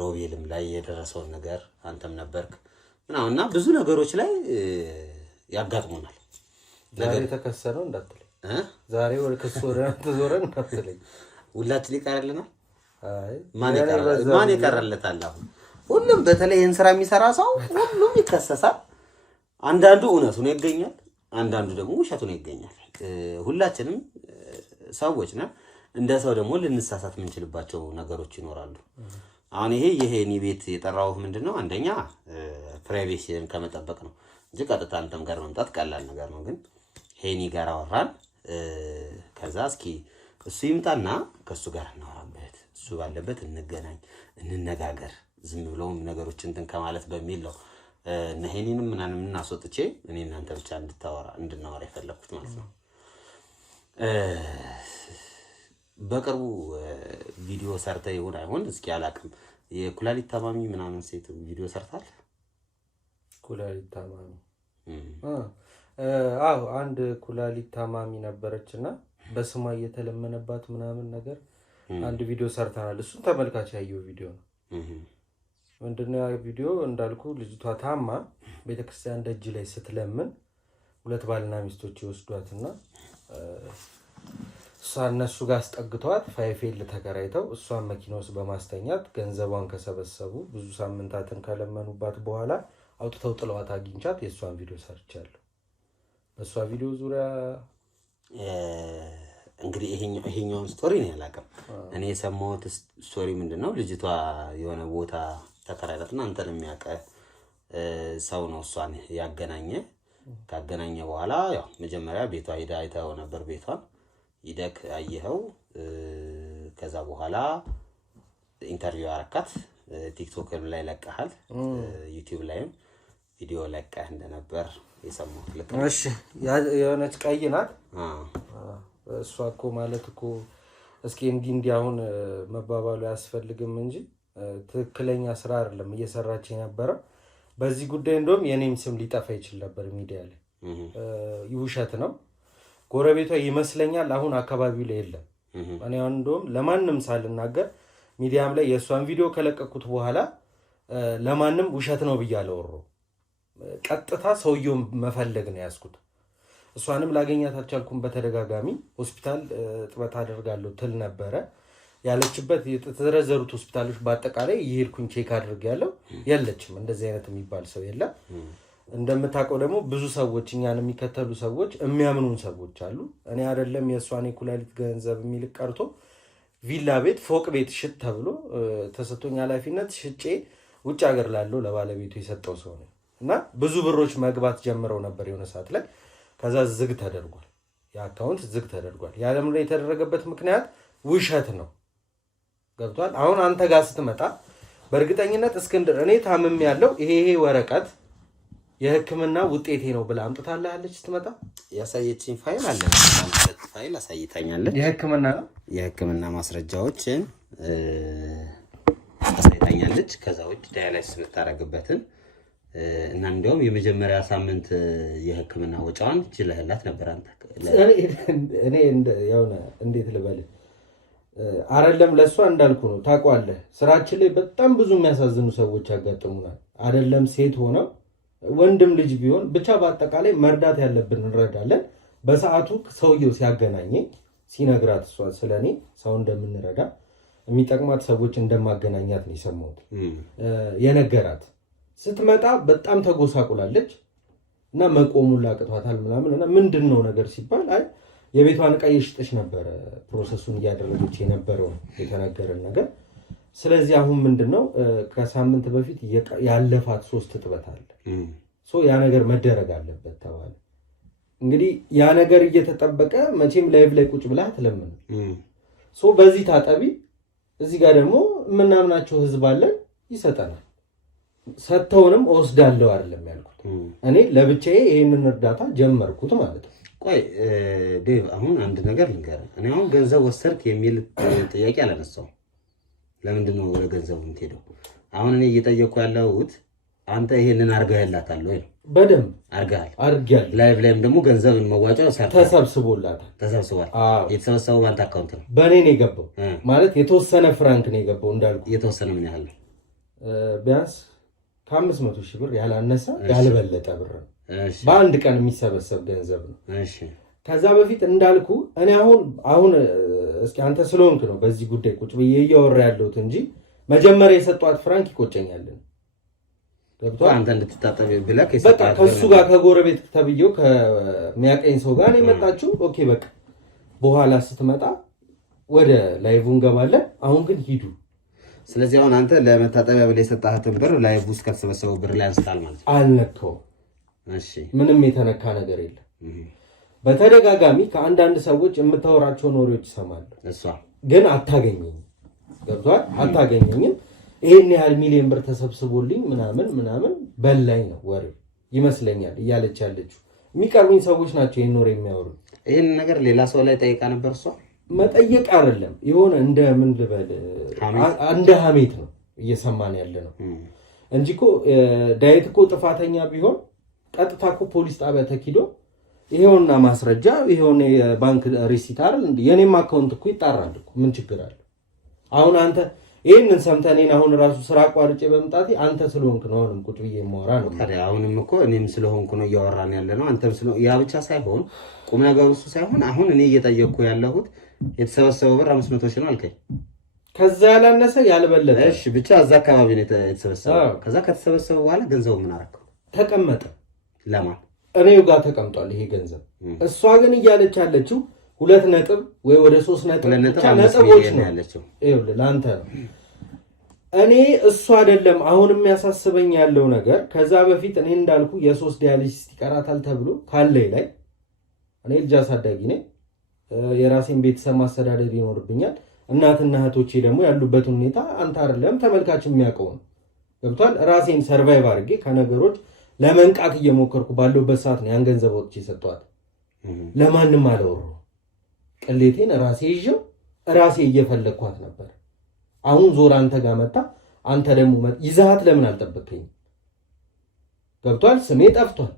ሮቤልም ላይ የደረሰውን ነገር አንተም ነበርክ ምናምንና ብዙ ነገሮች ላይ ያጋጥሙናል። ዛሬ ተከሰነው እንዳትለኝ ዛሬ ወደ ከሶራ ተዞረን እንዳትለኝ ሁላችን ይቀርልናል። አይ ማን ይቀርለታል? አሁን ሁሉም በተለይ ይሄን ስራ የሚሰራ ሰው ሁሉም ይከሰሳል። አንዳንዱ እውነቱ ነው ይገኛል፣ አንዳንዱ ደግሞ ውሸቱ ነው ይገኛል። ሁላችንም ሰዎች ነን። እንደ ሰው ደግሞ ልንሳሳት የምንችልባቸው ነገሮች ይኖራሉ። አሁን ይሄ እኔ ቤት የጠራው ምንድነው አንደኛ ፕራይቬሲን ከመጠበቅ ነው እንጂ ቀጥታ አንተም ጋር መምጣት ቀላል ነገር ነው። ግን ሄኒ ጋር አወራን። ከዛ እስኪ እሱ ይምጣና ከሱ ጋር እናወራበት፣ እሱ ባለበት እንገናኝ፣ እንነጋገር፣ ዝም ብለውም ነገሮች እንትን ከማለት በሚል ነው እነ ሄኒንም ምናምን እናስወጥቼ እኔ እናንተ ብቻ እንድናወራ የፈለኩት ማለት ነው። በቅርቡ ቪዲዮ ሰርተ ይሁን አይሆን እስኪ አላቅም። የኩላሊት ታማሚ ምናምን ሴት ቪዲዮ ሰርታል። ኩላሊት ታማሚ አዎ፣ አንድ ኩላሊት ታማሚ ነበረችና በስሟ እየተለመነባት ምናምን ነገር አንድ ቪዲዮ ሰርተናል። እሱን ተመልካች ያየው ቪዲዮ ነው። ምንድነው ያ ቪዲዮ? እንዳልኩ ልጅቷ ታማ ቤተክርስቲያን ደጅ ላይ ስትለምን ሁለት ባልና ሚስቶች ይወስዷትና እነሱ ጋር አስጠግተዋት ፋይፌል ተከራይተው እሷን መኪና ውስጥ በማስተኛት ገንዘቧን ከሰበሰቡ ብዙ ሳምንታትን ከለመኑባት በኋላ አውጥተው ጥለዋት አግኝቻት የእሷን ቪዲዮ ሰርቻለሁ። በእሷ ቪዲዮ ዙሪያ እንግዲህ ይሄኛውን ስቶሪ ነው ያላቀም። እኔ የሰማሁት ስቶሪ ምንድነው ልጅቷ የሆነ ቦታ ተከራይታትና አንተን የሚያውቅ ሰው ነው እሷን ያገናኘ። ካገናኘ በኋላ ያው መጀመሪያ ቤቷ ሄዳ አይተኸው ነበር። ቤቷን ሂደክ አየኸው። ከዛ በኋላ ኢንተርቪው አረካት። ቲክቶክ ላይ ለቀሃል፣ ዩቲዩብ ላይም ቪዲዮ ለቀህ እንደነበር የሰማሁት። ልክ እሺ። የሆነች ቀይ ናት እሷ እኮ ማለት እኮ እስኪ እንዲህ አሁን መባባሉ አያስፈልግም እንጂ ትክክለኛ ስራ አይደለም እየሰራች የነበረው። በዚህ ጉዳይ እንደውም የኔም ስም ሊጠፋ ይችል ነበር ሚዲያ ላይ። ውሸት ነው። ጎረቤቷ ይመስለኛል አሁን አካባቢው ላይ የለም። እኔ አሁን እንደውም ለማንም ሳልናገር ሚዲያም ላይ የእሷን ቪዲዮ ከለቀኩት በኋላ ለማንም ውሸት ነው ብዬ አላወራሁም። ቀጥታ ሰውየውን መፈለግ ነው ያዝኩት። እሷንም ላገኛት አልቻልኩም። በተደጋጋሚ ሆስፒታል ጥበት አደርጋለሁ ትል ነበረ። ያለችበት የተዘረዘሩት ሆስፒታሎች በአጠቃላይ ይሄድኩኝ ቼክ አድርጌያለሁ። የለችም። እንደዚህ አይነት የሚባል ሰው የለም። እንደምታውቀው ደግሞ ብዙ ሰዎች እኛን የሚከተሉ ሰዎች የሚያምኑን ሰዎች አሉ። እኔ አይደለም የእሷን የኩላሊት ገንዘብ የሚልቅ ቀርቶ ቪላ ቤት ፎቅ ቤት ሽጥ ተብሎ ተሰጥቶኝ ኃላፊነት ሽጬ ውጭ ሀገር ላለው ለባለቤቱ የሰጠው ሰው ነው እና ብዙ ብሮች መግባት ጀምረው ነበር የሆነ ሰዓት ላይ። ከዛ ዝግ ተደርጓል። የአካውንት ዝግ ተደርጓል። ያለም ላይ የተደረገበት ምክንያት ውሸት ነው። ገብቷል። አሁን አንተ ጋር ስትመጣ በእርግጠኝነት እስክንድር እኔ ታምም ያለው ይሄ ወረቀት የሕክምና ውጤቴ ነው ብላ አምጥታለች። ስትመጣ ያሳየችኝ ፋይል አለ። ፋይል አሳይታኛለች። የሕክምና ነው የሕክምና ማስረጃዎችን አሳይታኛለች። ከዛ ውጭ ዳያላይሲስ የምታደርግበትን እና እንዲያውም የመጀመሪያ ሳምንት የሕክምና ወጪዋን ችለህላት ነበር አንተ። እኔ ያውና እንዴት ልበል አይደለም ለእሷ እንዳልኩ ነው። ታውቀዋለህ ስራችን ላይ በጣም ብዙ የሚያሳዝኑ ሰዎች ያጋጥሙናል። አይደለም ሴት ሆነው ወንድም ልጅ ቢሆን ብቻ በአጠቃላይ መርዳት ያለብን እንረዳለን። በሰዓቱ ሰውየው ሲያገናኘኝ ሲነግራት እሷ ስለኔ ሰው እንደምንረዳ የሚጠቅማት ሰዎች እንደማገናኛት ነው የሰማሁት። የነገራት ስትመጣ በጣም ተጎሳቁላለች እና መቆሙን ላቅቷታል ምናምን እና ምንድነው ነገር ሲባል አይ የቤቷን ዕቃ እየሸጠች ነበረ ፕሮሰሱን እያደረገች የነበረው የተነገረን ነገር። ስለዚህ አሁን ምንድነው ከሳምንት በፊት ያለፋት 3 እጥበት አለ። ያ ነገር መደረግ አለበት ተባለ። እንግዲህ ያ ነገር እየተጠበቀ መቼም ላይቭ ላይ ቁጭ ብላ አትለምን። በዚህ ታጠቢ እዚህ ጋር ደግሞ የምናምናቸው ህዝብ አለን ይሰጠናል። ሰጥተውንም እወስዳለሁ አይደለም ያልኩት እኔ ለብቻዬ ይሄንን እርዳታ ጀመርኩት ማለት ነው። ቆይ ዴቭ አሁን አንድ ነገር ልንገርህ። እኔ አሁን ገንዘብ ወሰድክ የሚል ጥያቄ አላነሳውም። ለምንድን ነው ወደ ገንዘቡ የምትሄደው? አሁን እኔ እየጠየቅኩ ያለሁት አንተ ይሄንን አድርገህላታል ወይ? በደንብ አርጋል ላይቭ ላይም ደግሞ ገንዘብን መዋጫው ተሰብስቦላታል። ተሰብስቧል። የተሰበሰበው ባንተ አካውንት ነው? በእኔ ነው የገባው። ማለት የተወሰነ ፍራንክ ነው የገባው እንዳልኩ። የተወሰነ ምን ያህል ነው? ቢያንስ ከ500 ሺህ ብር ያላነሰ ያልበለጠ ብር ነው። በአንድ ቀን የሚሰበሰብ ገንዘብ ነው። ከዛ በፊት እንዳልኩ እኔ አሁን እስኪ አንተ ስለሆንክ ነው በዚህ ጉዳይ ቁጭ ብዬ እያወራ ያለሁት እንጂ መጀመሪያ የሰጧት ፍራንክ ይቆጨኛል። ገብቷል? አንተ እንድትታጠብ ብለህ በቃ ከሱ ጋር ከጎረቤት ተብዬው ከሚያቀኝ ሰው ጋር ነው የመጣችው። ኦኬ በቃ በኋላ ስትመጣ ወደ ላይቭ እንገባለን። አሁን ግን ሂዱ። ስለዚህ አሁን አንተ ለመታጠቢያ ብለህ የሰጣሃትን ብር ላይቭ ውስጥ ከተሰበሰበው ብር ላይ አንስታል ማለት ነው? አልነካውም። እሺ ምንም የተነካ ነገር የለም። በተደጋጋሚ ከአንዳንድ ሰዎች የምታወራቸው ወሬዎች እሰማለሁ። እሷ ግን አታገኘኝም። ገብቷል? አታገኘኝም። ይሄን ያህል ሚሊዮን ብር ተሰብስቦልኝ ምናምን በላይ ነው ወሬ ይመስለኛል እያለች ያለችው። የሚቀርቡኝ ሰዎች ናቸው ይሄን ወሬ የሚያወሩ። ይሄን ነገር ሌላ ሰው ላይ ጠይቃ ነበር እሷ? መጠየቅ አይደለም የሆነ እንደ ምን ልበል እንደ ሀሜት ነው እየሰማን ያለ ነው እንጂ እኮ ዳዊት እኮ ጥፋተኛ ቢሆን ቀጥታ እኮ ፖሊስ ጣቢያ ተኪዶ ይሄውና ማስረጃ ይሄውን የባንክ ሪሲት አይደል እንዴ የኔም አካውንት እኮ ይጣራል እኮ ምን ችግር አለ? አሁን አንተ ይሄንን ሰምተህ እኔን አሁን ራሱ ስራ አቋርጬ በመምጣቴ አንተ ስለሆንክ ነው አሁንም ቁጭ ብዬ የማወራ ነው። ታዲያ አሁንም እኮ እኔም ስለሆንኩ ነው እያወራን ያለ ነው። አንተም ስለሆንክ ያ ብቻ ሳይሆን ቁም ነገሩ እሱ ሳይሆን አሁን እኔ እየጠየቅኩ ያለሁት የተሰበሰበው ብር 500 ሺህ ነው አልከኝ። ከዛ ያላነሰ ያልበለጠ እሺ ብቻ እዛ አካባቢ ነው የተሰበሰበው። ከዛ ከተሰበሰበ በኋላ ገንዘቡ ምን አደረከው? ተቀመጠ። ለማን? እኔው ጋር ተቀምጧል ይሄ ገንዘብ። እሷ ግን እያለች ያለችው 2 ነጥብ ወይ ወደ 3 ነጥብ ብቻ ነጥቦች ነው ያለችው። ይኸውልህ ለአንተ ነው እኔ እሱ አይደለም አሁን የሚያሳስበኝ ያለው ነገር። ከዛ በፊት እኔ እንዳልኩ የ3 ዲያሊሲስ ይቀራታል ተብሎ ካለኝ ላይ እኔ ልጅ አሳዳጊ ነኝ። የራሴን ቤተሰብ ማስተዳደር ይኖርብኛል። እናትና እህቶቼ ደግሞ ያሉበትን ሁኔታ አንተ አይደለም ተመልካች የሚያውቀው ነው። ገብቷል? ራሴን ሰርቫይቭ አድርጌ ከነገሮች ለመንቃት እየሞከርኩ ባለውበት ሰዓት ነው ያን ገንዘብ ወጥቼ ሰጥቷት። ለማንም አላወራሁም። ቅሌቴን ራሴ ይዤው ራሴ እየፈለግኳት ነበር። አሁን ዞር አንተ ጋር መጣ። አንተ ደግሞ ይዛት ለምን አልጠበቀኝ? ገብቷል? ስሜ ጠፍቷል።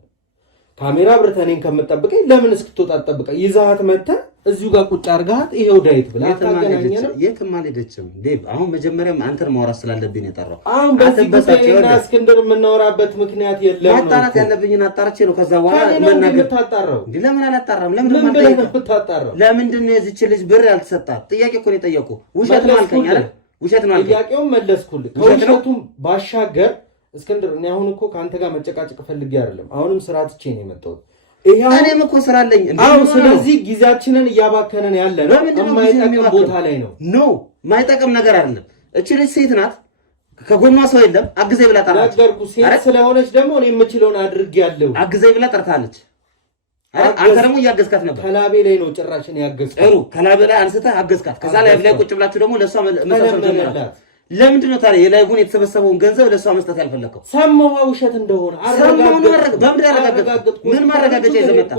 ካሜራ ብርተኔን ከምጠብቀኝ ለምን እስክትወጣ ጠብቀ ይዛት መጣ። እዚሁ ጋር ቁጭ አርጋት ይሄው ዳዊት ብላ ታገናኘና የትም አልሄደችም። ዴቭ አሁን መጀመሪያም አንተን ማውራት ስላለብኝ የጠራው አሁን በዚህ ጉዳይና እስክንድር የምናወራበት ምክንያት የለም። ማጣራት ያለብኝን አጣርቼ ነው ከዛ በኋላ መናገር ታጣራው። ለምን አላጣራም? ለምንድን ነው የዚች ልጅ ብር ያልተሰጣት? ጥያቄ እኮ ነው የጠየቁ። ውሸት ነው አልከኝ አይደል? ውሸት ነው አልከኝ። ጥያቄውን መለስኩልህ። ከውሸቱም ባሻገር እስክንድር እኔ አሁን እኮ ካንተ ጋር መጨቃጨቅ ፈልጌ አይደለም። አሁንም ስራ ትቼ ነው የመጣሁት። እኔም እኮ ስራ አለኝ። አሁን ስለዚህ ጊዜያችንን እያባከነን ያለ ነው የማይጠቅም ቦታ ላይ ነው። ኖ ማይጠቅም ነገር አይደለም። እቺ ልጅ ሴት ናት፣ ከጎኗ ሰው የለም። አግዘይ ብላ ጠራች። ነገርኩ። ሴት ስለሆነች ደግሞ እኔ የምችለውን አድርጌያለሁ። አግዘይ ብላ ጠርታለች። አንተ ደግሞ እያገዝካት ነበር። ከላቤ ላይ ነው ጭራሽን ያገዝካት። ጥሩ፣ ከላቤ ላይ አንስተህ አገዝካት። ከዛ ላይ ቁጭ ብላችሁ ደግሞ ለሷ መሰብሰብ ጀመራችሁ። ለምንድን ነው ታዲያ የላይቡን የተሰበሰበውን ገንዘብ ለሷ መስጠት ያልፈለከው? ሰማዋ ውሸት እንደሆነ አረጋገጥኩ። ምን ማረጋገጫ ይዘህ መጣ?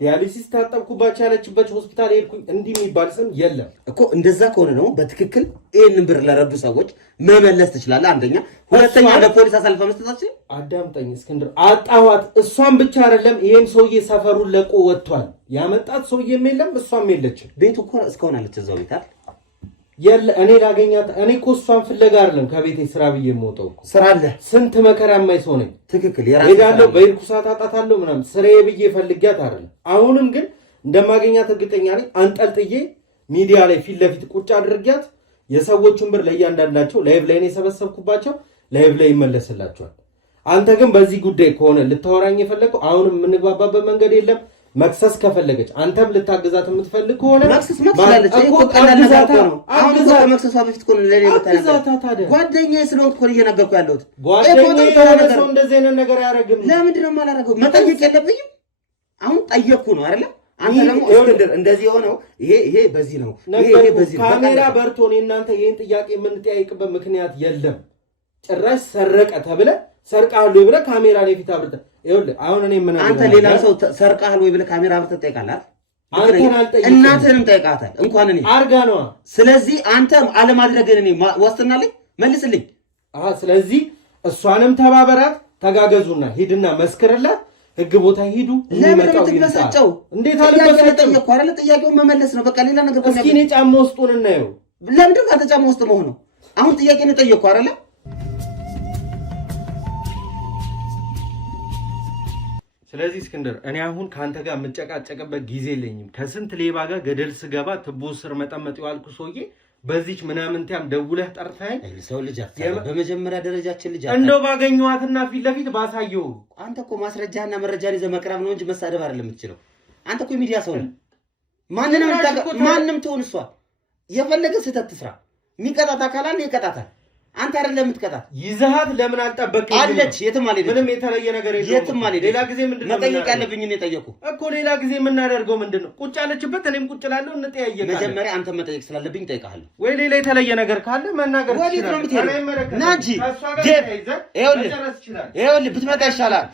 ዲያሊሲስ ታጠብኩባቸው ያለችበት ሆስፒታል ሄድኩኝ። እንዲህ የሚባል ስም የለም እኮ። እንደዛ ከሆነ ደግሞ በትክክል ይህንን ብር ለረዱ ሰዎች መመለስ ትችላለህ። አንደኛ። ሁለተኛ ለፖሊስ አሳልፈ መስጠታችን። አዳምጠኝ እስክንድር፣ አጣኋት። እሷን ብቻ አይደለም ይሄን ሰውዬ ሰፈሩን ለቆ ወጥቷል። ያመጣት ሰውዬም የለም፣ እሷም የለችም። ቤቱ እኮ እስካሁን አለች እዛው ቤት አይደል? እኔ ላገኛት እኔ እኮ እሷን ፍለጋ አይደለም ከቤቴ ስራ ብዬ የምወጣው እኮ ስራ አለ። ስንት መከራ የማይሰው ነኝ። ትክክል። ሄዳለሁ፣ በሄድኩ ሰዓት አጣታለሁ ምናምን ስራዬ ብዬ ፈልጊያት አይደለም። አሁንም ግን እንደማገኛት እርግጠኛ ነኝ። አንጠልጥዬ ሚዲያ ላይ ፊት ለፊት ቁጭ አድርጊያት የሰዎቹን ብር ለእያንዳንዳቸው ላይቭ ላይ ነው የሰበሰብኩባቸው፣ ላይቭ ላይ ይመለስላቸዋል። አንተ ግን በዚህ ጉዳይ ከሆነ ልታወራኝ የፈለግከው አሁንም የምንግባባበት መንገድ የለም። መክሰስ ከፈለገች አንተም ልታግዛት የምትፈልግ ከሆነ መክሰስ መክሰላለች እኮ ቀላል ነገር ነው። አሁን ከመክሰሷ በፊት እኮ ለኔ ታዲያ ጓደኛዬ ስለሆንኩ እኮ እየነገርኩ ያለሁት። ጓደኛዬ ሰው እንደዚህ አይነት ነገር አያደርግም። ለምንድን ነው የማላደርገው? መጠየቅ የለብኝም? አሁን ጠየቅኩ ነው አይደለ? አንተ ደግሞ እስክንድር እንደዚህ የሆነው ይሄ በዚህ ነው፣ ይሄ በዚህ ነው። ካሜራ በርቶ ነው እናንተ ይሄን ጥያቄ የምንጠያይቅበት ምክንያት የለም። ጭራሽ ሰረቀ ተብለ ሰርቃሉ ብለ ካሜራ ላይ ፊት አብርተ ይኸውልህ። አሁን እኔ ምን አንተ ሌላ ሰው ሰርቃሉ ብለ ካሜራ አብርተ ትጠይቃለህ? አንተን አልጠይቅም። እናትህንም ጠይቃታል እንኳን እኔ አርጋ ነው። ስለዚህ አንተ አለማድረግን እኔ ዋስትና አለኝ፣ መልስልኝ። ስለዚህ እሷንም ተባበራት ተጋገዙና ሂድና መስክርላት ህግ ቦታ ሂዱ ለምን ተበሰጨው እንዴት አልበሰጨው ይቆራለ ጥያቄውን መመለስ ነው በቃ ሌላ ነገር ቆም እስኪ እኔ ጫማ ውስጡን እናየው ለምን አንተ ጫማ ውስጥ መሆኑ አሁን ጥያቄ ነው ጠየቅኩ አይደለ ስለዚህ እስክንድር እኔ አሁን ካንተ ጋር መጨቃጨቅበት ጊዜ የለኝም ከስንት ሌባ ጋር ገደል ስገባ ትቦ ስር መጠመጥ ያልኩ ሰውዬ በዚህች ምናምን ታም ደውለህ ጠርተኸኝ ሰው ልጅ አታለ በመጀመሪያ ደረጃችን ልጅ እንደው ባገኘዋትና ፊት ለፊት ባሳየው አንተ እኮ ማስረጃና መረጃን ይዘህ መቅረብ ነው እንጂ መሳደብ አይደለም የምትችለው አንተ እኮ ሚዲያ ሰው ነህ ማንንም ትሆን እሷ የፈለገ ስህተት ትስራ የሚቀጣት አካል አለ ይቀጣታል አንተ አይደለም የምትቀጣት ይዘሃት ለምን አልጠበቀኝ አለች የትም አልሄድም ምንም የተለየ ነገር የለም የትም አልሄድም ሌላ ጊዜ ምንድነው መጠየቅ ያለብኝ እኔ ጠየቁ እኮ ሌላ ጊዜ የምናደርገው ምንድነው ቁጭ አለችበት እኔም ቁጭ እላለሁ እንጠያየቃለን መጀመሪያ አንተ መጠየቅ ስላለብኝ ጠይቃለሁ ወይ ሌላ የተለየ ነገር ካለ መናገር ይችላል ናጂ ይኸውልህ ብትመጣ ይሻላል